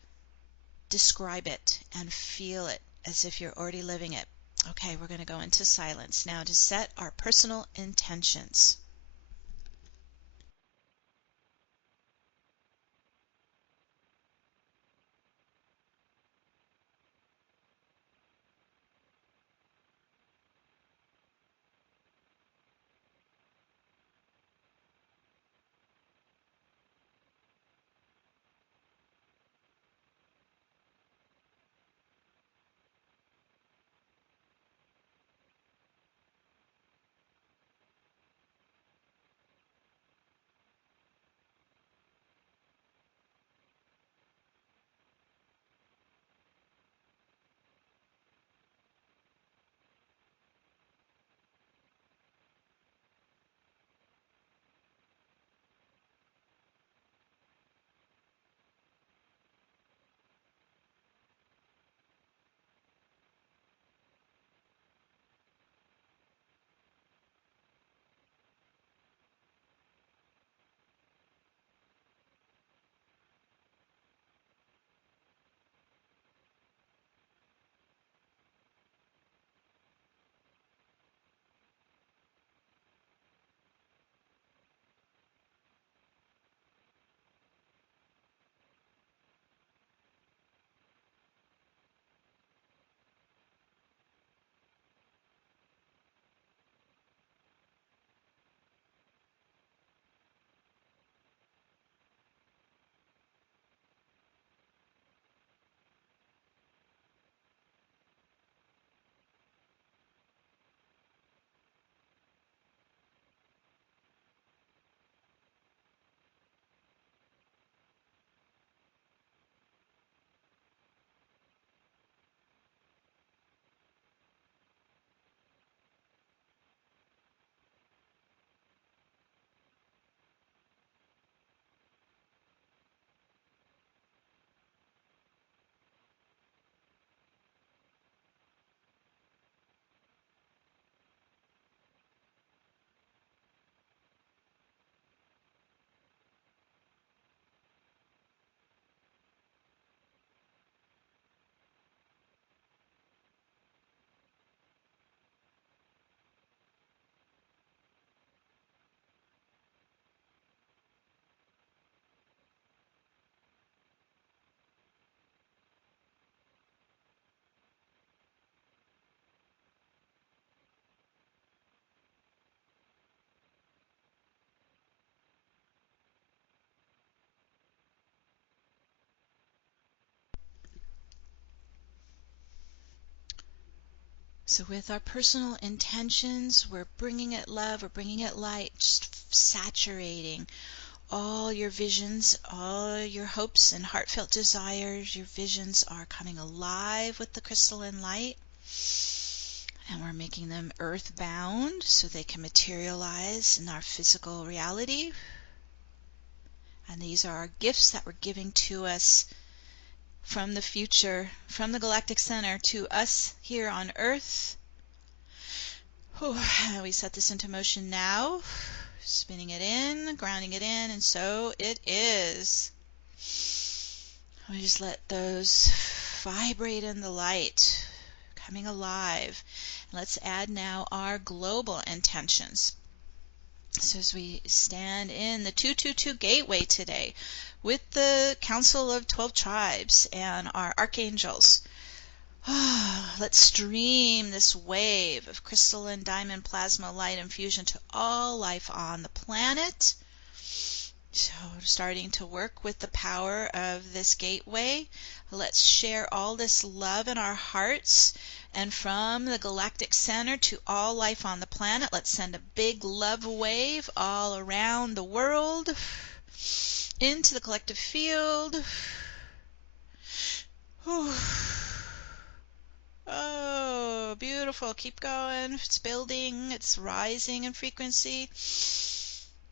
describe it and feel it as if you're already living it. Okay, we're going to go into silence now to set our personal intentions. So with our personal intentions, we're bringing it love, we're bringing it light, just saturating all your visions, all your hopes and heartfelt desires. Your visions are coming alive with the crystalline light, and we're making them earthbound so they can materialize in our physical reality. And these are our gifts that we're giving to us from the future, from the galactic center to us here on Earth. We set this into motion now, spinning it in, grounding it in, and so it is. We just let those vibrate in the light, coming alive. And let's add now our global intentions. So as we stand in the 222 gateway today with the Council of 12 Tribes and our archangels, let's stream this wave of crystalline diamond plasma light infusion to all life on the planet. So starting to work with the power of this gateway. Let's share all this love in our hearts. And from the galactic center to all life on the planet, let's send a big love wave all around the world, into the collective field. Oh, beautiful. Keep going. It's building. It's rising in frequency.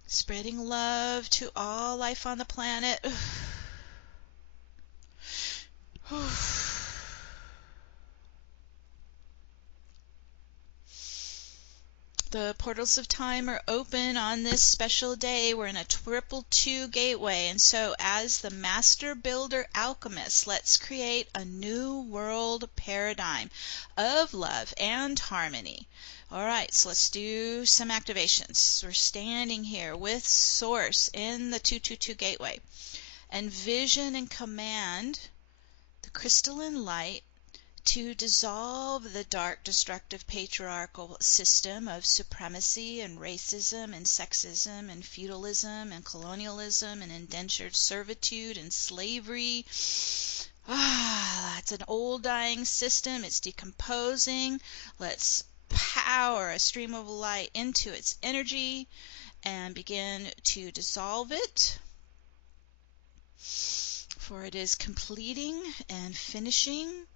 Spreading love to all life on the planet. The portals of time are open on this special day. We're in a 222 gateway, and so as the Master Builder Alchemists, let's create a new world paradigm of love and harmony. All right, so let's do some activations. We're standing here with Source in the 222 gateway. Envision and command the crystalline light to dissolve the dark, destructive patriarchal system of supremacy and racism and sexism and feudalism and colonialism and indentured servitude and slavery. That's an old dying system. It's decomposing. Let's power a stream of light into its energy and begin to dissolve it. For it is completing and finishing.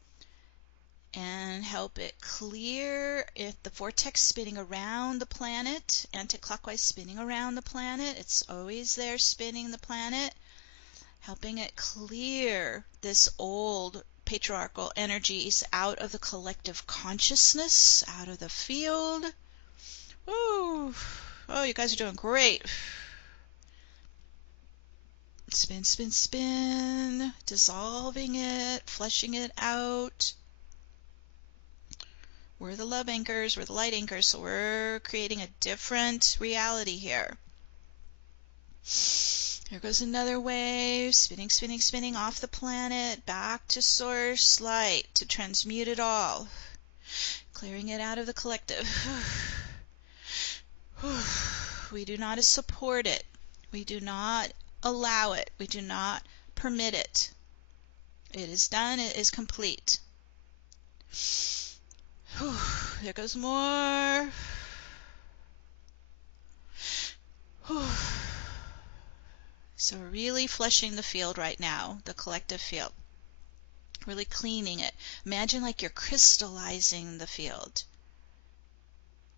And help it clear if the vortex spinning around the planet, anti-clockwise spinning around the planet. It's always there spinning the planet, helping it clear this old patriarchal energies out of the collective consciousness, out of the field. Woo! Oh, you guys are doing great. Spin, spin, spin, dissolving it, flushing it out. We're the love anchors, we're the light anchors, so we're creating a different reality here. Here goes another wave, spinning, spinning, spinning off the planet, back to source light to transmute it all. Clearing it out of the collective. We do not support it. We do not allow it. We do not permit it. It is done. It is complete. There goes more. So we're really flushing the field right now, the collective field. Really cleaning it. Imagine like you're crystallizing the field.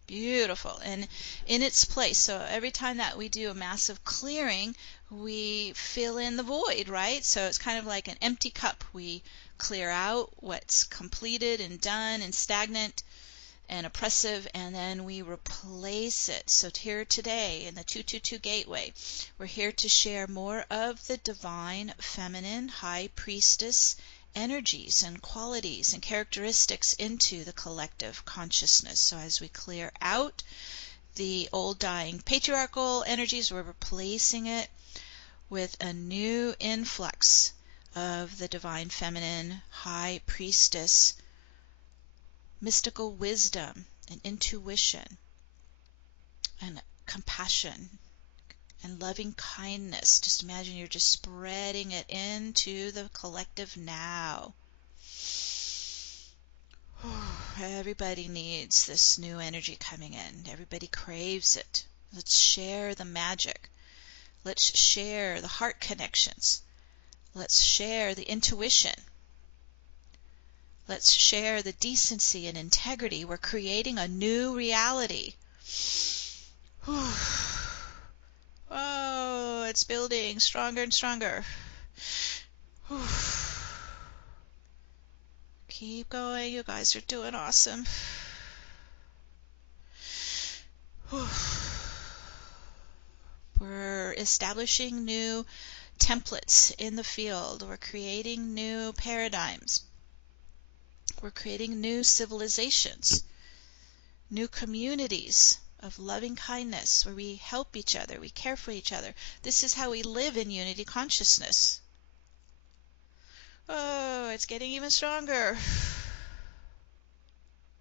Beautiful. And in its place, so every time that we do a massive clearing, we fill in the void, right? So it's kind of like an empty cup. We clear out what's completed and done and stagnant and oppressive, and then we replace it. So here today in the 222 gateway, we're here to share more of the divine feminine high priestess energies and qualities and characteristics into the collective consciousness. So as we clear out the old dying patriarchal energies, we're replacing it with a new influx of the divine feminine high priestess mystical wisdom and intuition and compassion and loving kindness. Just imagine you're just spreading it into the collective now. Everybody needs this new energy coming in. Everybody craves it. Let's share the magic. Let's share the heart connections. Let's share the intuition. Let's share the decency and integrity. We're creating a new reality. Oh, it's building stronger and stronger. Keep going. You guys are doing awesome. We're establishing new templates in the field. We're creating new paradigms. We're creating new civilizations, new communities of loving kindness where we help each other, we care for each other. This is how we live in unity consciousness. Oh, it's getting even stronger.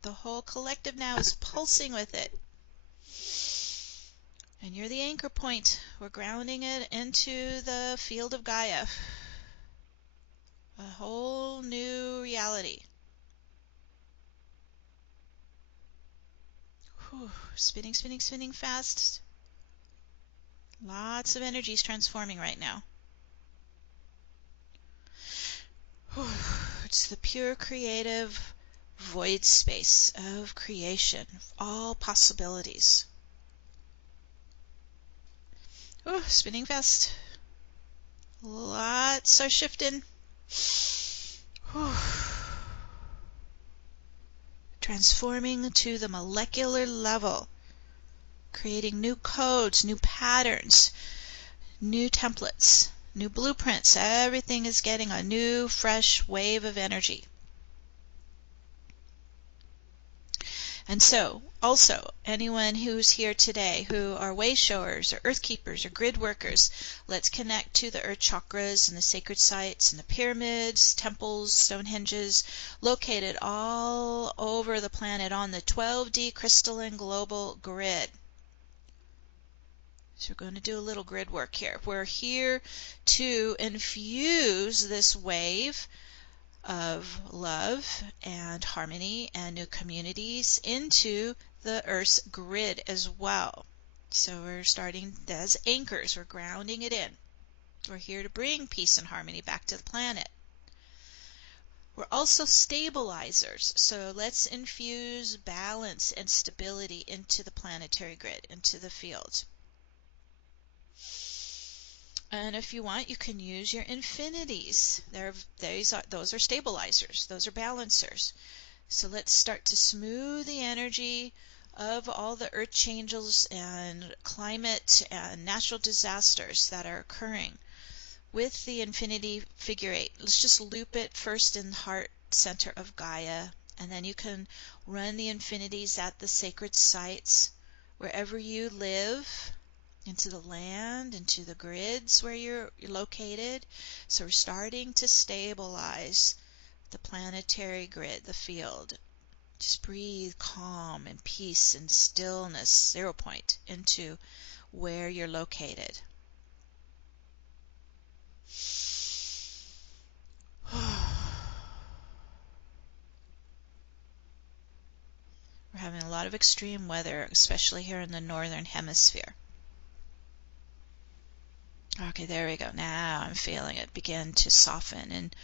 The whole collective now is pulsing with it. And you're the anchor point. We're grounding it into the field of Gaia. A whole new reality. Whew. Spinning, spinning, spinning fast. Lots of energies transforming right now. Whew. It's the pure creative void space of creation, of all possibilities. Oh, spinning fast. Lots are shifting. Whew. Transforming to the molecular level, creating new codes, new patterns, new templates, new blueprints. Everything is getting a new, fresh wave of energy. And so, also, anyone who's here today who are wayshowers or earth keepers or grid workers, let's connect to the earth chakras and the sacred sites and the pyramids, temples, Stonehenges, located all over the planet on the 12D crystalline global grid. So we're going to do a little grid work here. We're here to infuse this wave of love and harmony and new communities into the Earth's grid as well. So we're starting as anchors. We're grounding it in. We're here to bring peace and harmony back to the planet. We're also stabilizers. So let's infuse balance and stability into the planetary grid, into the field. And if you want, you can use your infinities. Those are stabilizers. Those are balancers. So let's start to smooth the energy of all the earth changes and climate and natural disasters that are occurring with the infinity figure 8. Let's just loop it first in the heart center of Gaia, and then you can run the infinities at the sacred sites wherever you live, into the land, into the grids where you're located. So we're starting to stabilize the planetary grid, the field. Just breathe calm and peace and stillness, 0 point, into where you're located. We're having a lot of extreme weather, especially here in the northern hemisphere. Okay, there we go. Now I'm feeling it begin to soften and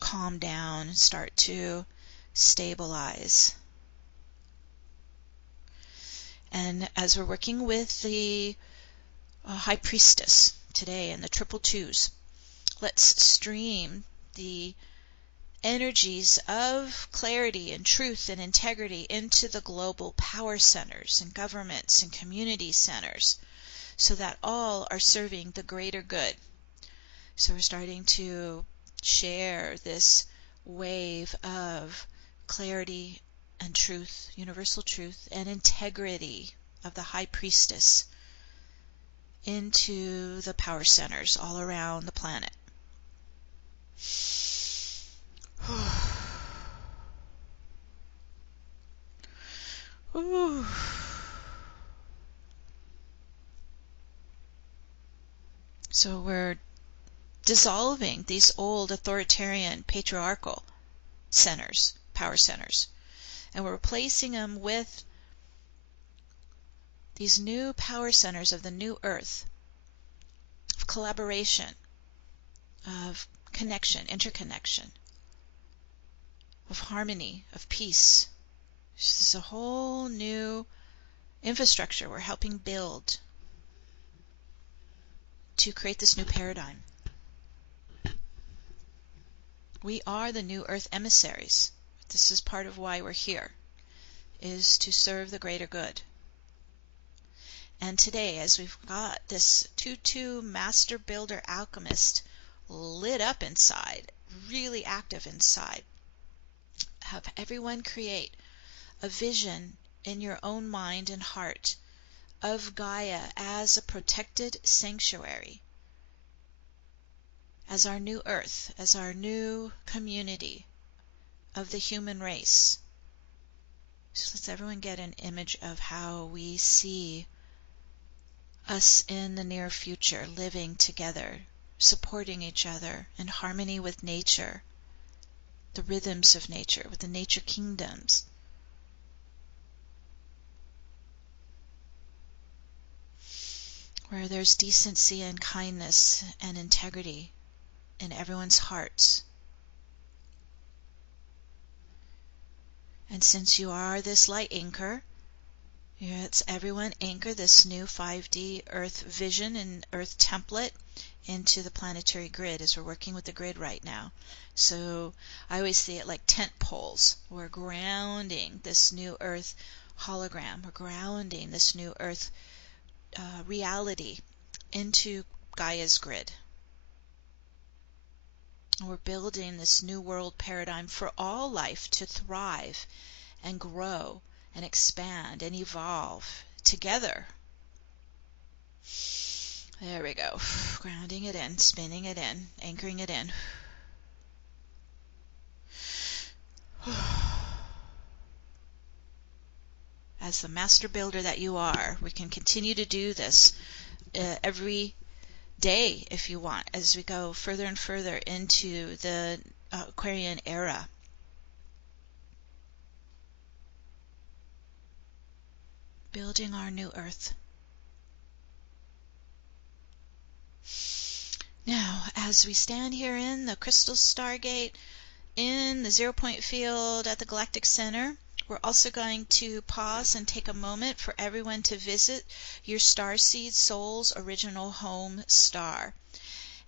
calm down and start to stabilize. And as we're working with the High Priestess today and the triple twos, let's stream the energies of clarity and truth and integrity into the global power centers and governments and community centers, so that all are serving the greater good. So we're starting to share this wave of clarity and truth, universal truth, and integrity of the High Priestess into the power centers all around the planet. Ooh. So we're dissolving these old authoritarian patriarchal centers, power centers, and we're replacing them with these new power centers of the new earth, of collaboration, of connection, interconnection, of harmony, of peace. This is a whole new infrastructure we're helping build to create this new paradigm. We are the new earth emissaries. This is part of why we're here, is to serve the greater good. And today, as we've got this 2-2 Master Builder Alchemist lit up inside, really active inside, have everyone create a vision in your own mind and heart of Gaia as a protected sanctuary, as our new earth, as our new community of the human race. So let's everyone get an image of how we see us in the near future, living together, supporting each other in harmony with nature, the rhythms of nature, with the nature kingdoms. Where there's decency and kindness and integrity in everyone's hearts. And since you are this light anchor, let's everyone anchor this new 5D Earth vision and Earth template into the planetary grid as we're working with the grid right now. So I always see it like tent poles. We're grounding this new Earth hologram. We're grounding this new Earth reality into Gaia's grid. We're building this new world paradigm for all life to thrive and grow and expand and evolve together. There we go. Grounding it in, spinning it in, anchoring it in. As the master builder that you are, we can continue to do this every day if you want, as we go further and further into the Aquarian Era. Building our new Earth. Now, as we stand here in the crystal Stargate, in the 0-point field at the galactic center, we're also going to pause and take a moment for everyone to visit your starseed soul's original home star.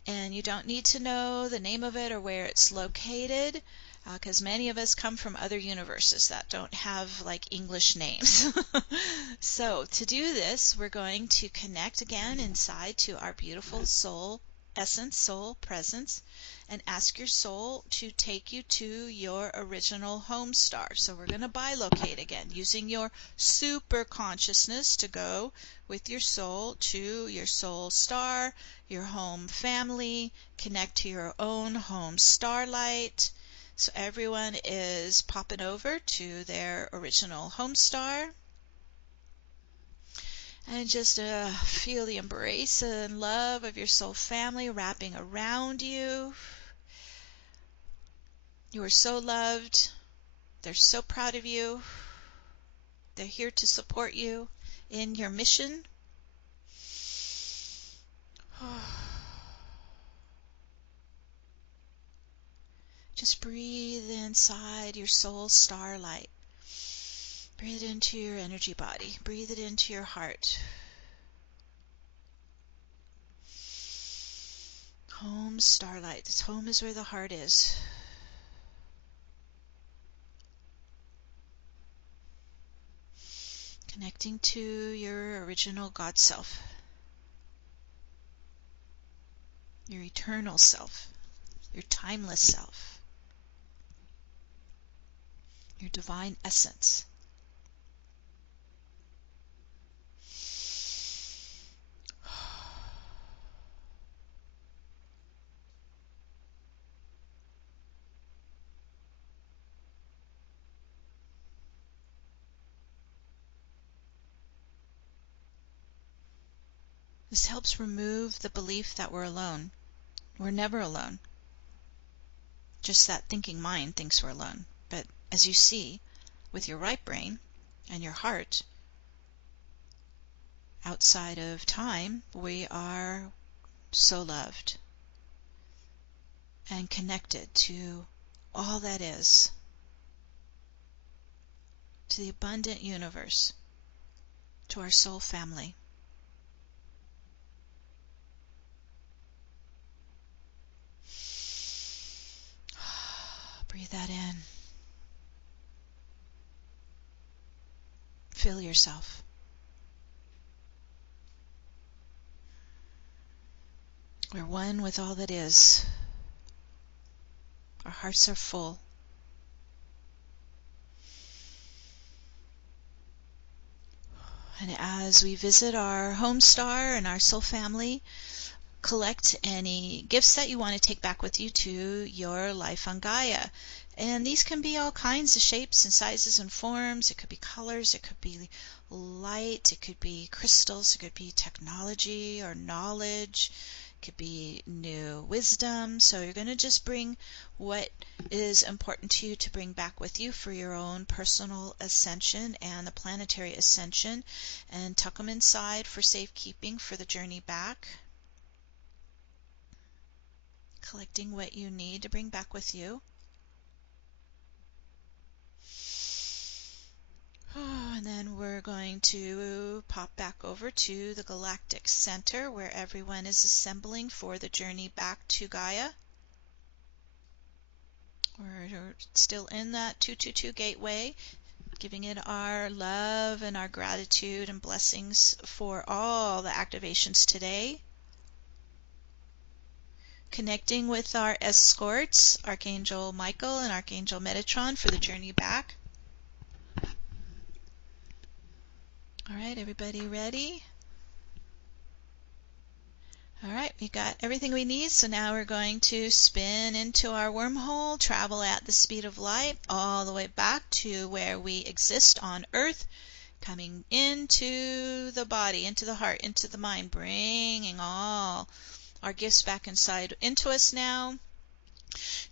And you don't need to know the name of it or where it's located, because many of us come from other universes that don't have like English names. So to do this, we're going to connect again inside to our beautiful soul essence, soul presence, and ask your soul to take you to your original home star. So we're going to bilocate again, using your super consciousness to go with your soul to your soul star, your home family, connect to your own home starlight. So everyone is popping over to their original home star. And just feel the embrace and love of your soul family wrapping around you. You are so loved. They're so proud of you. They're here to support you in your mission. Just breathe inside your soul starlight. Breathe it into your energy body. Breathe it into your heart. Home starlight. This home is where the heart is. Connecting to your original God self. Your eternal self. Your timeless self. Your divine essence. This helps remove the belief that we're alone. We're never alone. Just that thinking mind thinks we're alone. But as you see, with your right brain and your heart, outside of time, we are so loved and connected to all that is, to the abundant universe, to our soul family. Breathe that in. Feel yourself. We're one with all that is. Our hearts are full. And as we visit our home star and our soul family, collect any gifts that you want to take back with you to your life on Gaia. And these can be all kinds of shapes and sizes and forms. It could be colors, it could be light, it could be crystals, it could be technology or knowledge, it could be new wisdom. So you're going to just bring what is important to you to bring back with you for your own personal ascension and the planetary ascension, and tuck them inside for safekeeping for the journey back. Collecting what you need to bring back with you. And then we're going to pop back over to the galactic center where everyone is assembling for the journey back to Gaia. We're still in that 222 gateway, giving it our love and our gratitude and blessings for all the activations today. Connecting with our escorts, Archangel Michael and Archangel Metatron, for the journey back. All right, everybody ready? All right, we got everything we need, so now we're going to spin into our wormhole, travel at the speed of light all the way back to where we exist on Earth, coming into the body, into the heart, into the mind, bringing all our gifts back inside into us now.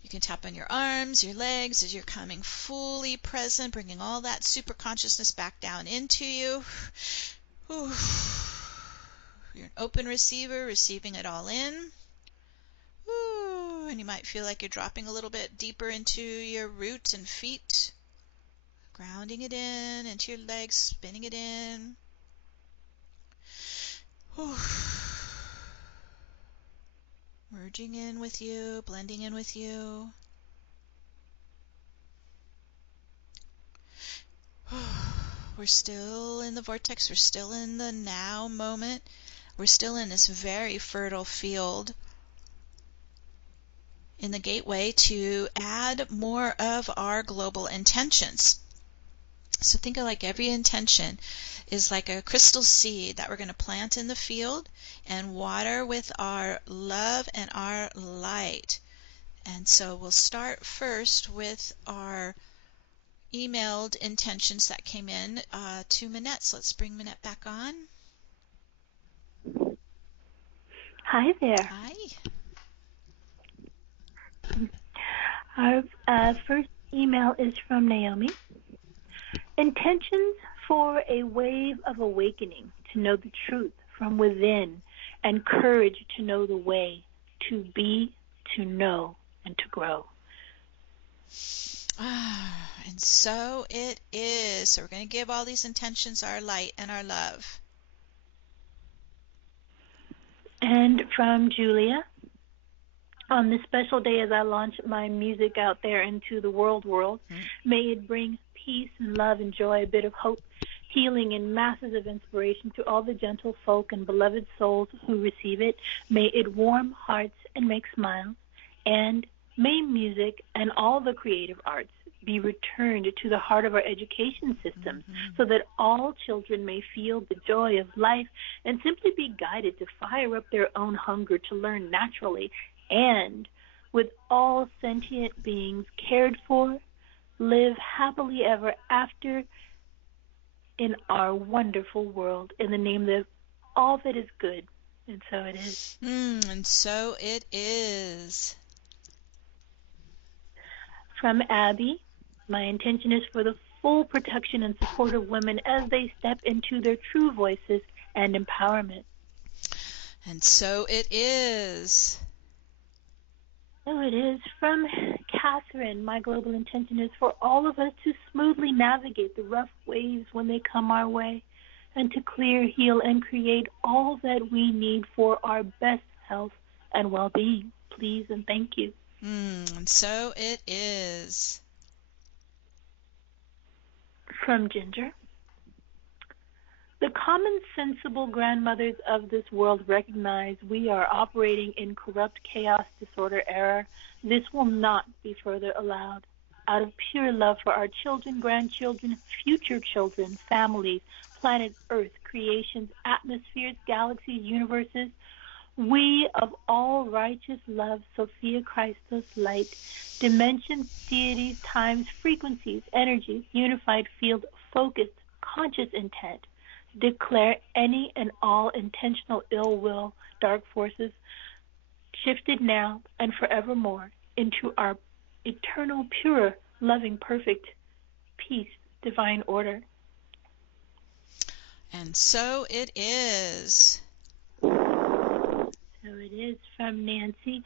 You can tap on your arms, your legs as you're coming fully present, bringing all that super consciousness back down into you. Whew. You're an open receiver, receiving it all in. Whew. And you might feel like you're dropping a little bit deeper into your roots and feet, grounding it in, into your legs, spinning it in. Whew. Merging in with you, blending in with you. We're still in the vortex. We're still in the now moment. We're still in this very fertile field in the gateway to add more of our global intentions. So think of like every intention is like a crystal seed that we're going to plant in the field and water with our love and our light. And so we'll start first with our emailed intentions that came in to Minette. So let's bring Minette back on. Hi there. Hi. Our first email is from Naomi. Intentions for a wave of awakening to know the truth from within, and courage to know the way, to be, to know, and to grow. And so it is. So we're going to give all these intentions our light and our love. And from Julia, on this special day as I launch my music out there into the world, may it bring peace and love and joy, a bit of hope, healing, and masses of inspiration to all the gentle folk and beloved souls who receive it. May it warm hearts and make smiles, and may music and all the creative arts be returned to the heart of our education systems, so that all children may feel the joy of life and simply be guided to fire up their own hunger to learn naturally, and with all sentient beings cared for, live happily ever after in our wonderful world, in the name of all that is good. And so it is. And so it is. From Abby, my intention is for the full protection and support of women as they step into their true voices and empowerment. And so it is. So it is. From Catherine, my global intention is for all of us to smoothly navigate the rough waves when they come our way, and to clear, heal, and create all that we need for our best health and well-being. Please and thank you. And so it is. From Ginger. The common sensible grandmothers of this world recognize we are operating in corrupt chaos, disorder, error. This will not be further allowed. Out of pure love for our children, grandchildren, future children, families, planet Earth, creations, atmospheres, galaxies, universes, We of all righteous love, Sophia Christos light, dimensions, deities, times, frequencies, energies, unified field, focused, conscious intent, declare any and all intentional ill will, dark forces, shifted now and forevermore into our eternal, pure, loving, perfect peace, divine order. And so it is. So it is from Nancy.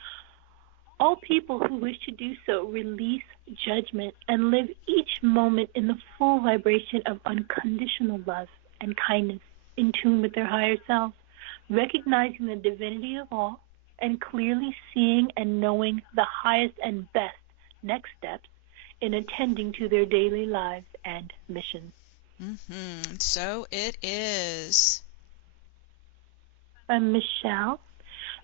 All people who wish to do so release judgment and live each moment in the full vibration of unconditional love and kindness, in tune with their higher selves, recognizing the divinity of all and clearly seeing and knowing the highest and best next steps in attending to their daily lives and missions. So it is. From Michelle.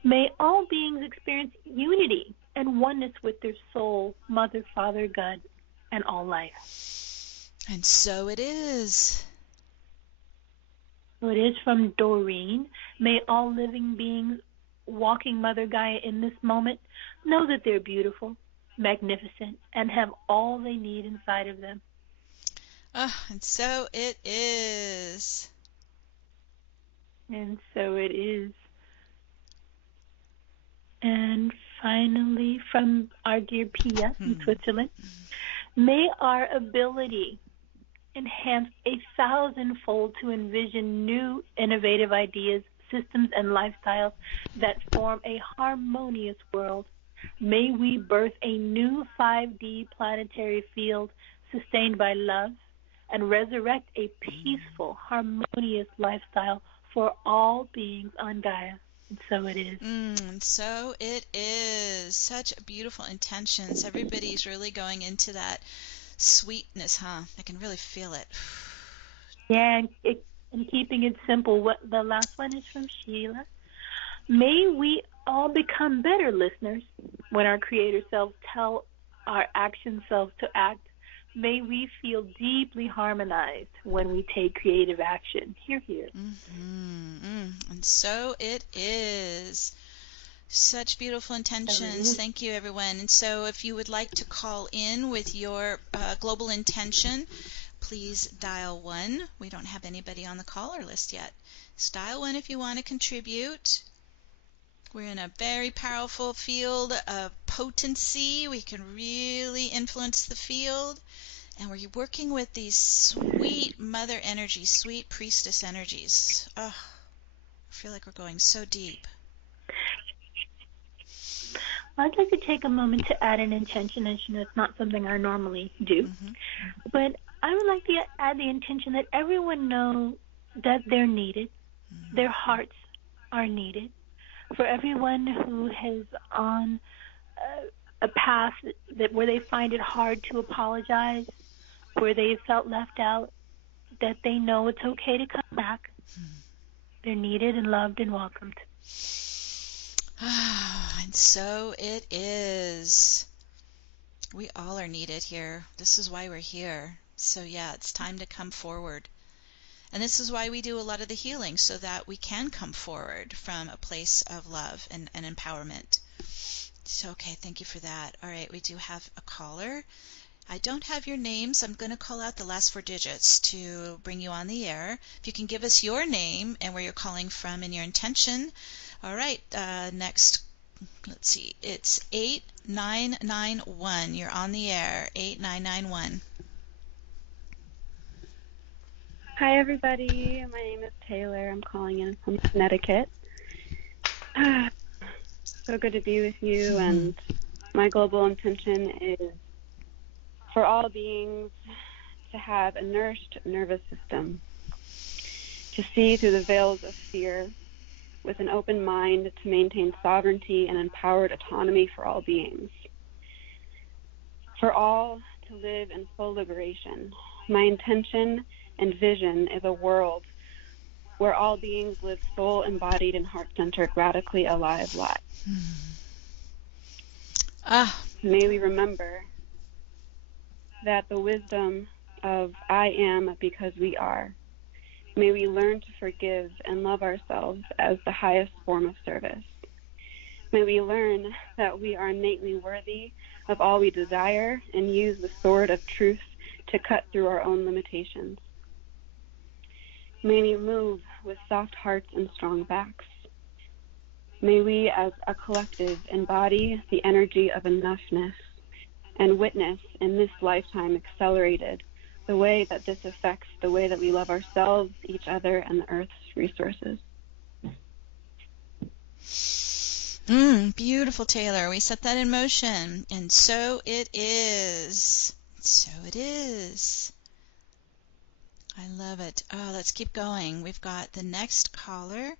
May all beings experience unity and oneness with their soul, Mother, Father, God, and all life. And so it is. So it is from Doreen. May all living beings walking Mother Gaia in this moment know that they're beautiful, magnificent, and have all they need inside of them. And so it is. And so it is. And finally, from our dear Pia in Switzerland, may our ability enhance 1,000-fold to envision new innovative ideas, systems, and lifestyles that form a harmonious world. May we birth a new 5D planetary field sustained by love and resurrect a peaceful, harmonious lifestyle for all beings on Gaia. And so it is. And so it is. Such beautiful intentions. Everybody's really going into that sweetness, huh? I can really feel it. Yeah, and keeping it simple. What the last one is from Sheila. May we all become better listeners when our creator selves tell our action selves to act. May we feel deeply harmonized when we take creative action. Hear, hear. And so it is. Such beautiful intentions. Thank you, everyone. And so if you would like to call in with your global intention, please dial 1. We don't have anybody on the caller list yet. So dial 1 if you want to contribute. We're in a very powerful field of potency. We can really influence the field. And we're working with these sweet mother energies, sweet priestess energies. Oh, I feel like we're going so deep. I'd like to take a moment to add an intention. As you know, it's not something I normally do. But I would like to add the intention that everyone know that they're needed. Their hearts are needed. For everyone who is on a path where they find it hard to apologize, where they felt left out, that they know it's okay to come back. They're needed and loved and welcomed. And so it is. We all are needed here. This is why we're here. So yeah, it's time to come forward. And this is why we do a lot of the healing, so that we can come forward from a place of love and empowerment. So, okay, thank you for that. All right, we do have a caller. I don't have your name, so I'm going to call out the last 4 digits to bring you on the air. If you can give us your name and where you're calling from and your intention. All right, next, let's see, it's 8991. You're on the air, 8991. Hi, everybody. My name is Taylor. I'm calling in from Connecticut. So good to be with you, and my global intention is for all beings to have a nourished nervous system, to see through the veils of fear with an open mind, to maintain sovereignty and empowered autonomy for all beings, for all to live in full liberation. My intention and vision is a world where all beings live soul embodied and heart-centered, radically alive lives. May we remember that the wisdom of I am because we are. May we learn to forgive and love ourselves as the highest form of service. May we learn that we are innately worthy of all we desire and use the sword of truth to cut through our own limitations. May we move with soft hearts and strong backs. May we, as a collective, embody the energy of enoughness and witness in this lifetime accelerated the way that this affects the way that we love ourselves, each other, and the Earth's resources. Beautiful, Taylor. We set that in motion, and so it is. So it is. I love it. Oh, let's keep going. We've got the next caller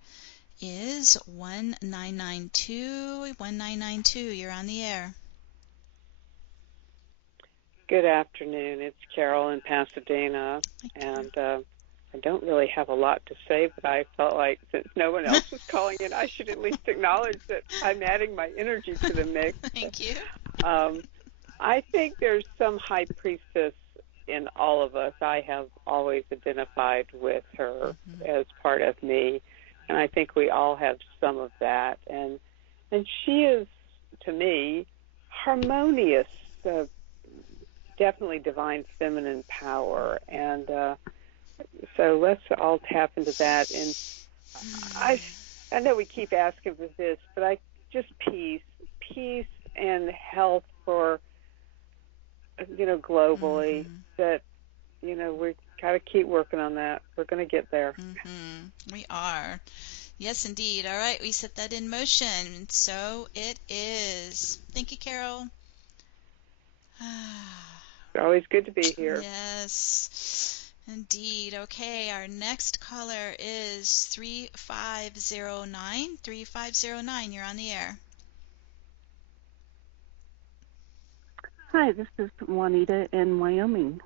is 1992. 1992, you're on the air. Good afternoon. It's Carol in Pasadena, and I don't really have a lot to say, but I felt like since no one else was calling in, I should at least acknowledge that I'm adding my energy to the mix. Thank you. I think there's some High Priestess in all of us. I have always identified with her as part of me, and I think we all have some of that. And she is, to me, harmonious, definitely divine feminine power. And so let's all tap into that. And I know we keep asking for this, but just peace and health for, globally, that, we've got to keep working on that. We're going to get there. We are. Yes, indeed. All right, we set that in motion. So it is. Thank you, Carol. It's always good to be here. Yes, indeed. Okay, our next caller is 3509. 3509, you're on the air. Hi, this is Juanita in Wyoming.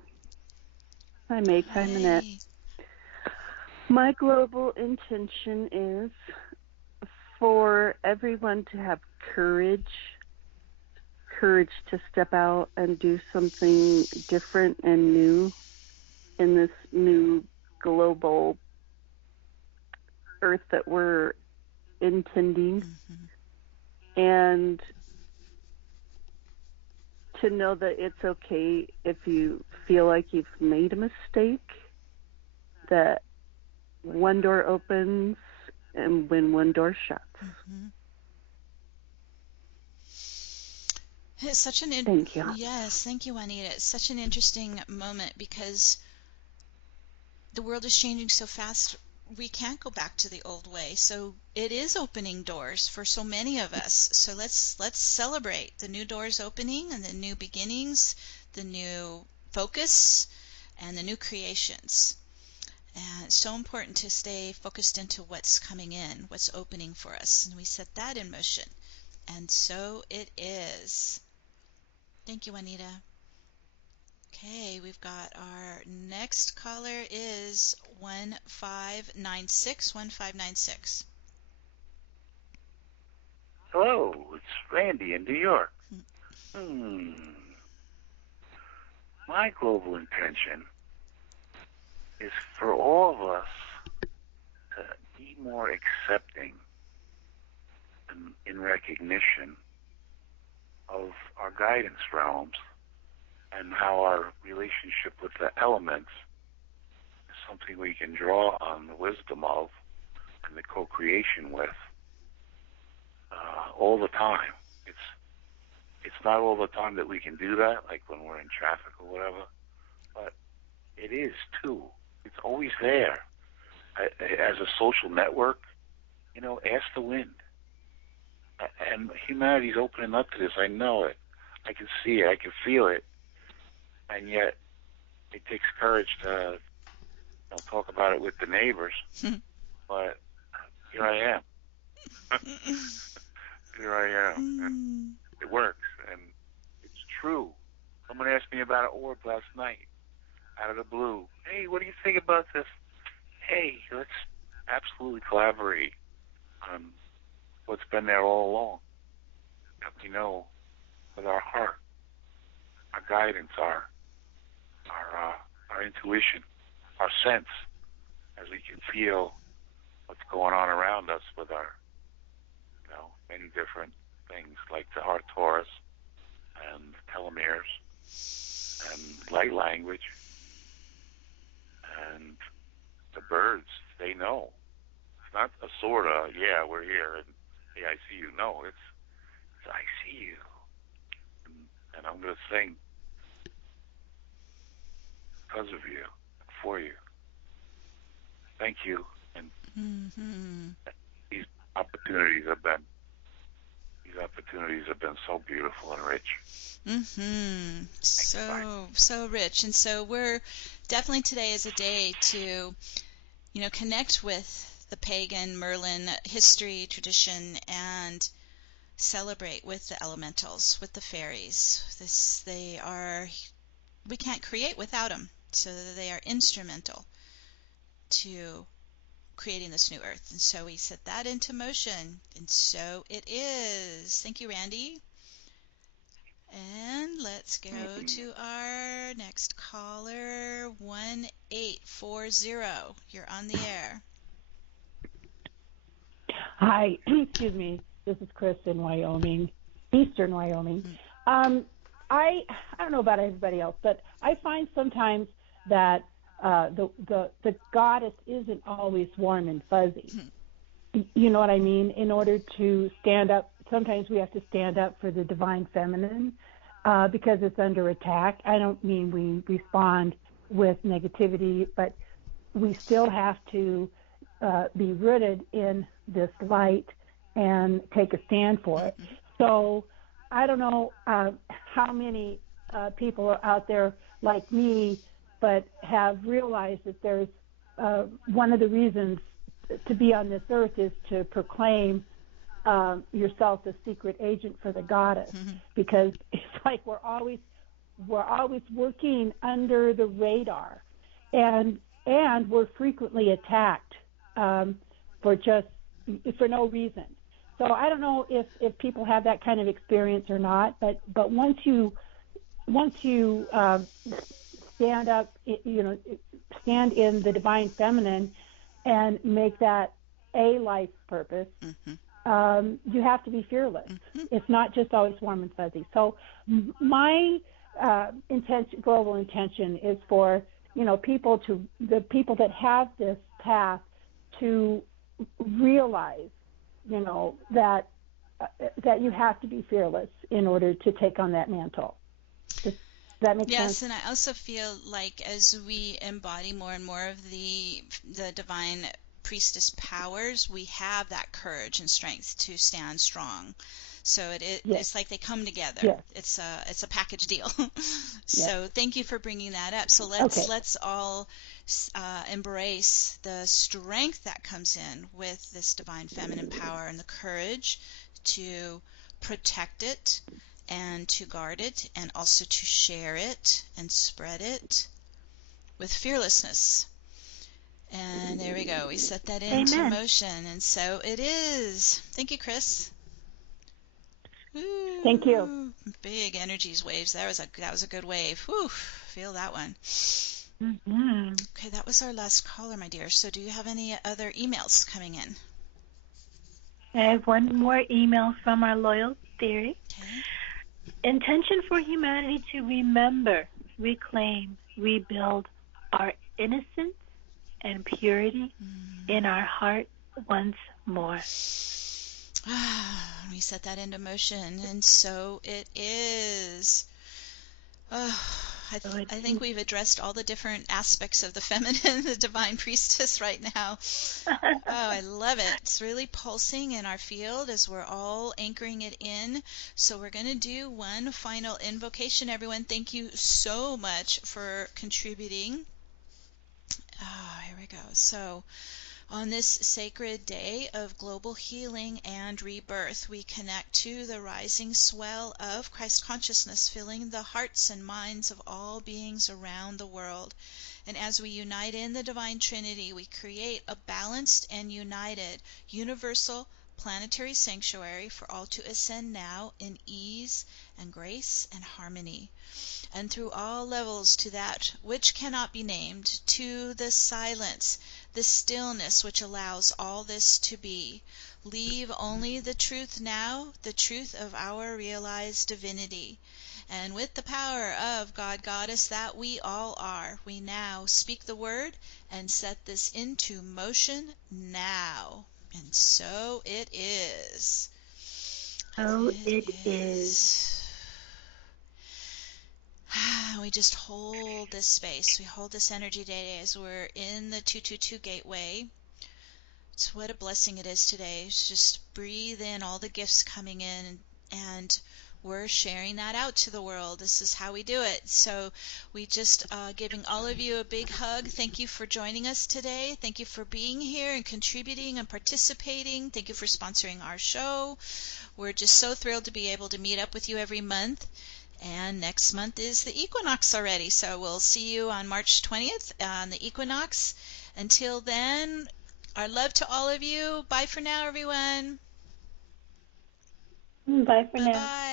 Hi, Meg. Hi, Minette. My global intention is for everyone to have courage to step out and do something different and new in this new global earth that we're intending. And to know that it's okay if you feel like you've made a mistake, that one door opens and when one door shuts. It's such an Thank you. Yes, thank you, Juanita. It's such an interesting moment because the world is changing so fast. We can't go back to the old way. So it is opening doors for so many of us. So let's celebrate the new doors opening and the new beginnings, the new focus, and the new creations. And it's so important to stay focused into what's coming in, what's opening for us. And we set that in motion. And so it is. Thank you, Juanita. Okay, we've got our next caller is 1596. 1596. Hello, it's Randy in New York. My global intention is for all of us to be more accepting and in recognition of our guidance realms and how our relationship with the elements is something we can draw on the wisdom of and the co-creation with all the time. It's not all the time that we can do that, like when we're in traffic or whatever, but it is too. It's always there. As a social network, ask the wind. And humanity's opening up to this. I know it. I can see it. I can feel it. And yet, it takes courage to talk about it with the neighbors. But here I am. Here I am. And it works. And it's true. Someone asked me about an orb last night, out of the blue. Hey, what do you think about this? Hey, let's absolutely collaborate on what's been there all along. With our heart, our guidance, our intuition, our sense, as we can feel what's going on around us with our, many different things, like the heart Taurus and telomeres and light language. And the birds, they know. It's not a sort of, yeah, we're here, and hey, I see you. No, it's I see you. And I'm going to sing because of you, for you. Thank you. And these opportunities have been so beautiful and rich. So rich. And so we're definitely, today is a day to, connect with the pagan Merlin history, tradition, and celebrate with the elementals, with the fairies. We can't create without them, so they are instrumental to creating this new earth. And so we set that into motion, and so it is. Thank you, Randy. And let's go to our next caller, 1840. You're on the air. Hi, excuse me. This is Chris in Wyoming, eastern Wyoming. I don't know about everybody else, but I find sometimes that the goddess isn't always warm and fuzzy. You know what I mean? In order to stand up, sometimes we have to stand up for the divine feminine because it's under attack. I don't mean we respond with negativity, but we still have to be rooted in this light and take a stand for it. So I don't know how many people are out there like me, but have realized that there's one of the reasons to be on this earth is to proclaim yourself a secret agent for the goddess, because it's like we're always working under the radar, and we're frequently attacked for no reason. So I don't know if people have that kind of experience or not, but once you stand up, stand in the divine feminine and make that a life purpose, you have to be fearless. It's not just always warm and fuzzy. So my global intention is for the people that have this path to realize that you have to be fearless in order to take on that mantle. Does that make sense? Yes, and I also feel like as we embody more and more of the divine priestess powers, we have that courage and strength to stand strong. So it's like they come together. Yes. It's a package deal. So thank you for bringing that up. So let's all embrace the strength that comes in with this divine feminine power and the courage to protect it and to guard it, and also to share it and spread it with fearlessness. And there we go. We set that into motion, and so it is. Thank you, Chris. Ooh, thank you. Big energies, waves. That was a good wave. Whew, feel that one. Okay, that was our last caller, my dear. So do you have any other emails coming in? I have one more email from our loyal theory. Okay. Intention for humanity to remember, reclaim, rebuild our innocence and purity in our heart once more. We set that into motion, and so it is. I think we've addressed all the different aspects of the feminine, the divine priestess right now. I love it. It's really pulsing in our field as we're all anchoring it in. So we're going to do one final invocation, everyone. Thank you so much for contributing. Here we go. So on this sacred day of global healing and rebirth, we connect to the rising swell of Christ consciousness, filling the hearts and minds of all beings around the world. And as we unite in the Divine Trinity, we create a balanced and united, universal planetary sanctuary for all to ascend now in ease and grace and harmony. And through all levels to that which cannot be named, to the silence, the stillness which allows all this to be, Leave only the truth now, the truth of our realized divinity. And with the power of God, Goddess that we all are, we now speak the word and set this into motion now. And so it is. Oh, it is. We just hold this space. We hold this energy today as we're in the 222 gateway. It's what a blessing it is today. Just breathe in all the gifts coming in, and we're sharing that out to the world. This is how we do it. So we just giving all of you a big hug. Thank you for joining us today. Thank you for being here and contributing and participating. Thank you for sponsoring our show. We're just so thrilled to be able to meet up with you every month. And next month is the equinox already. So we'll see you on March 20th on the equinox. Until then, our love to all of you. Bye for now, everyone. Bye for now. Bye-bye.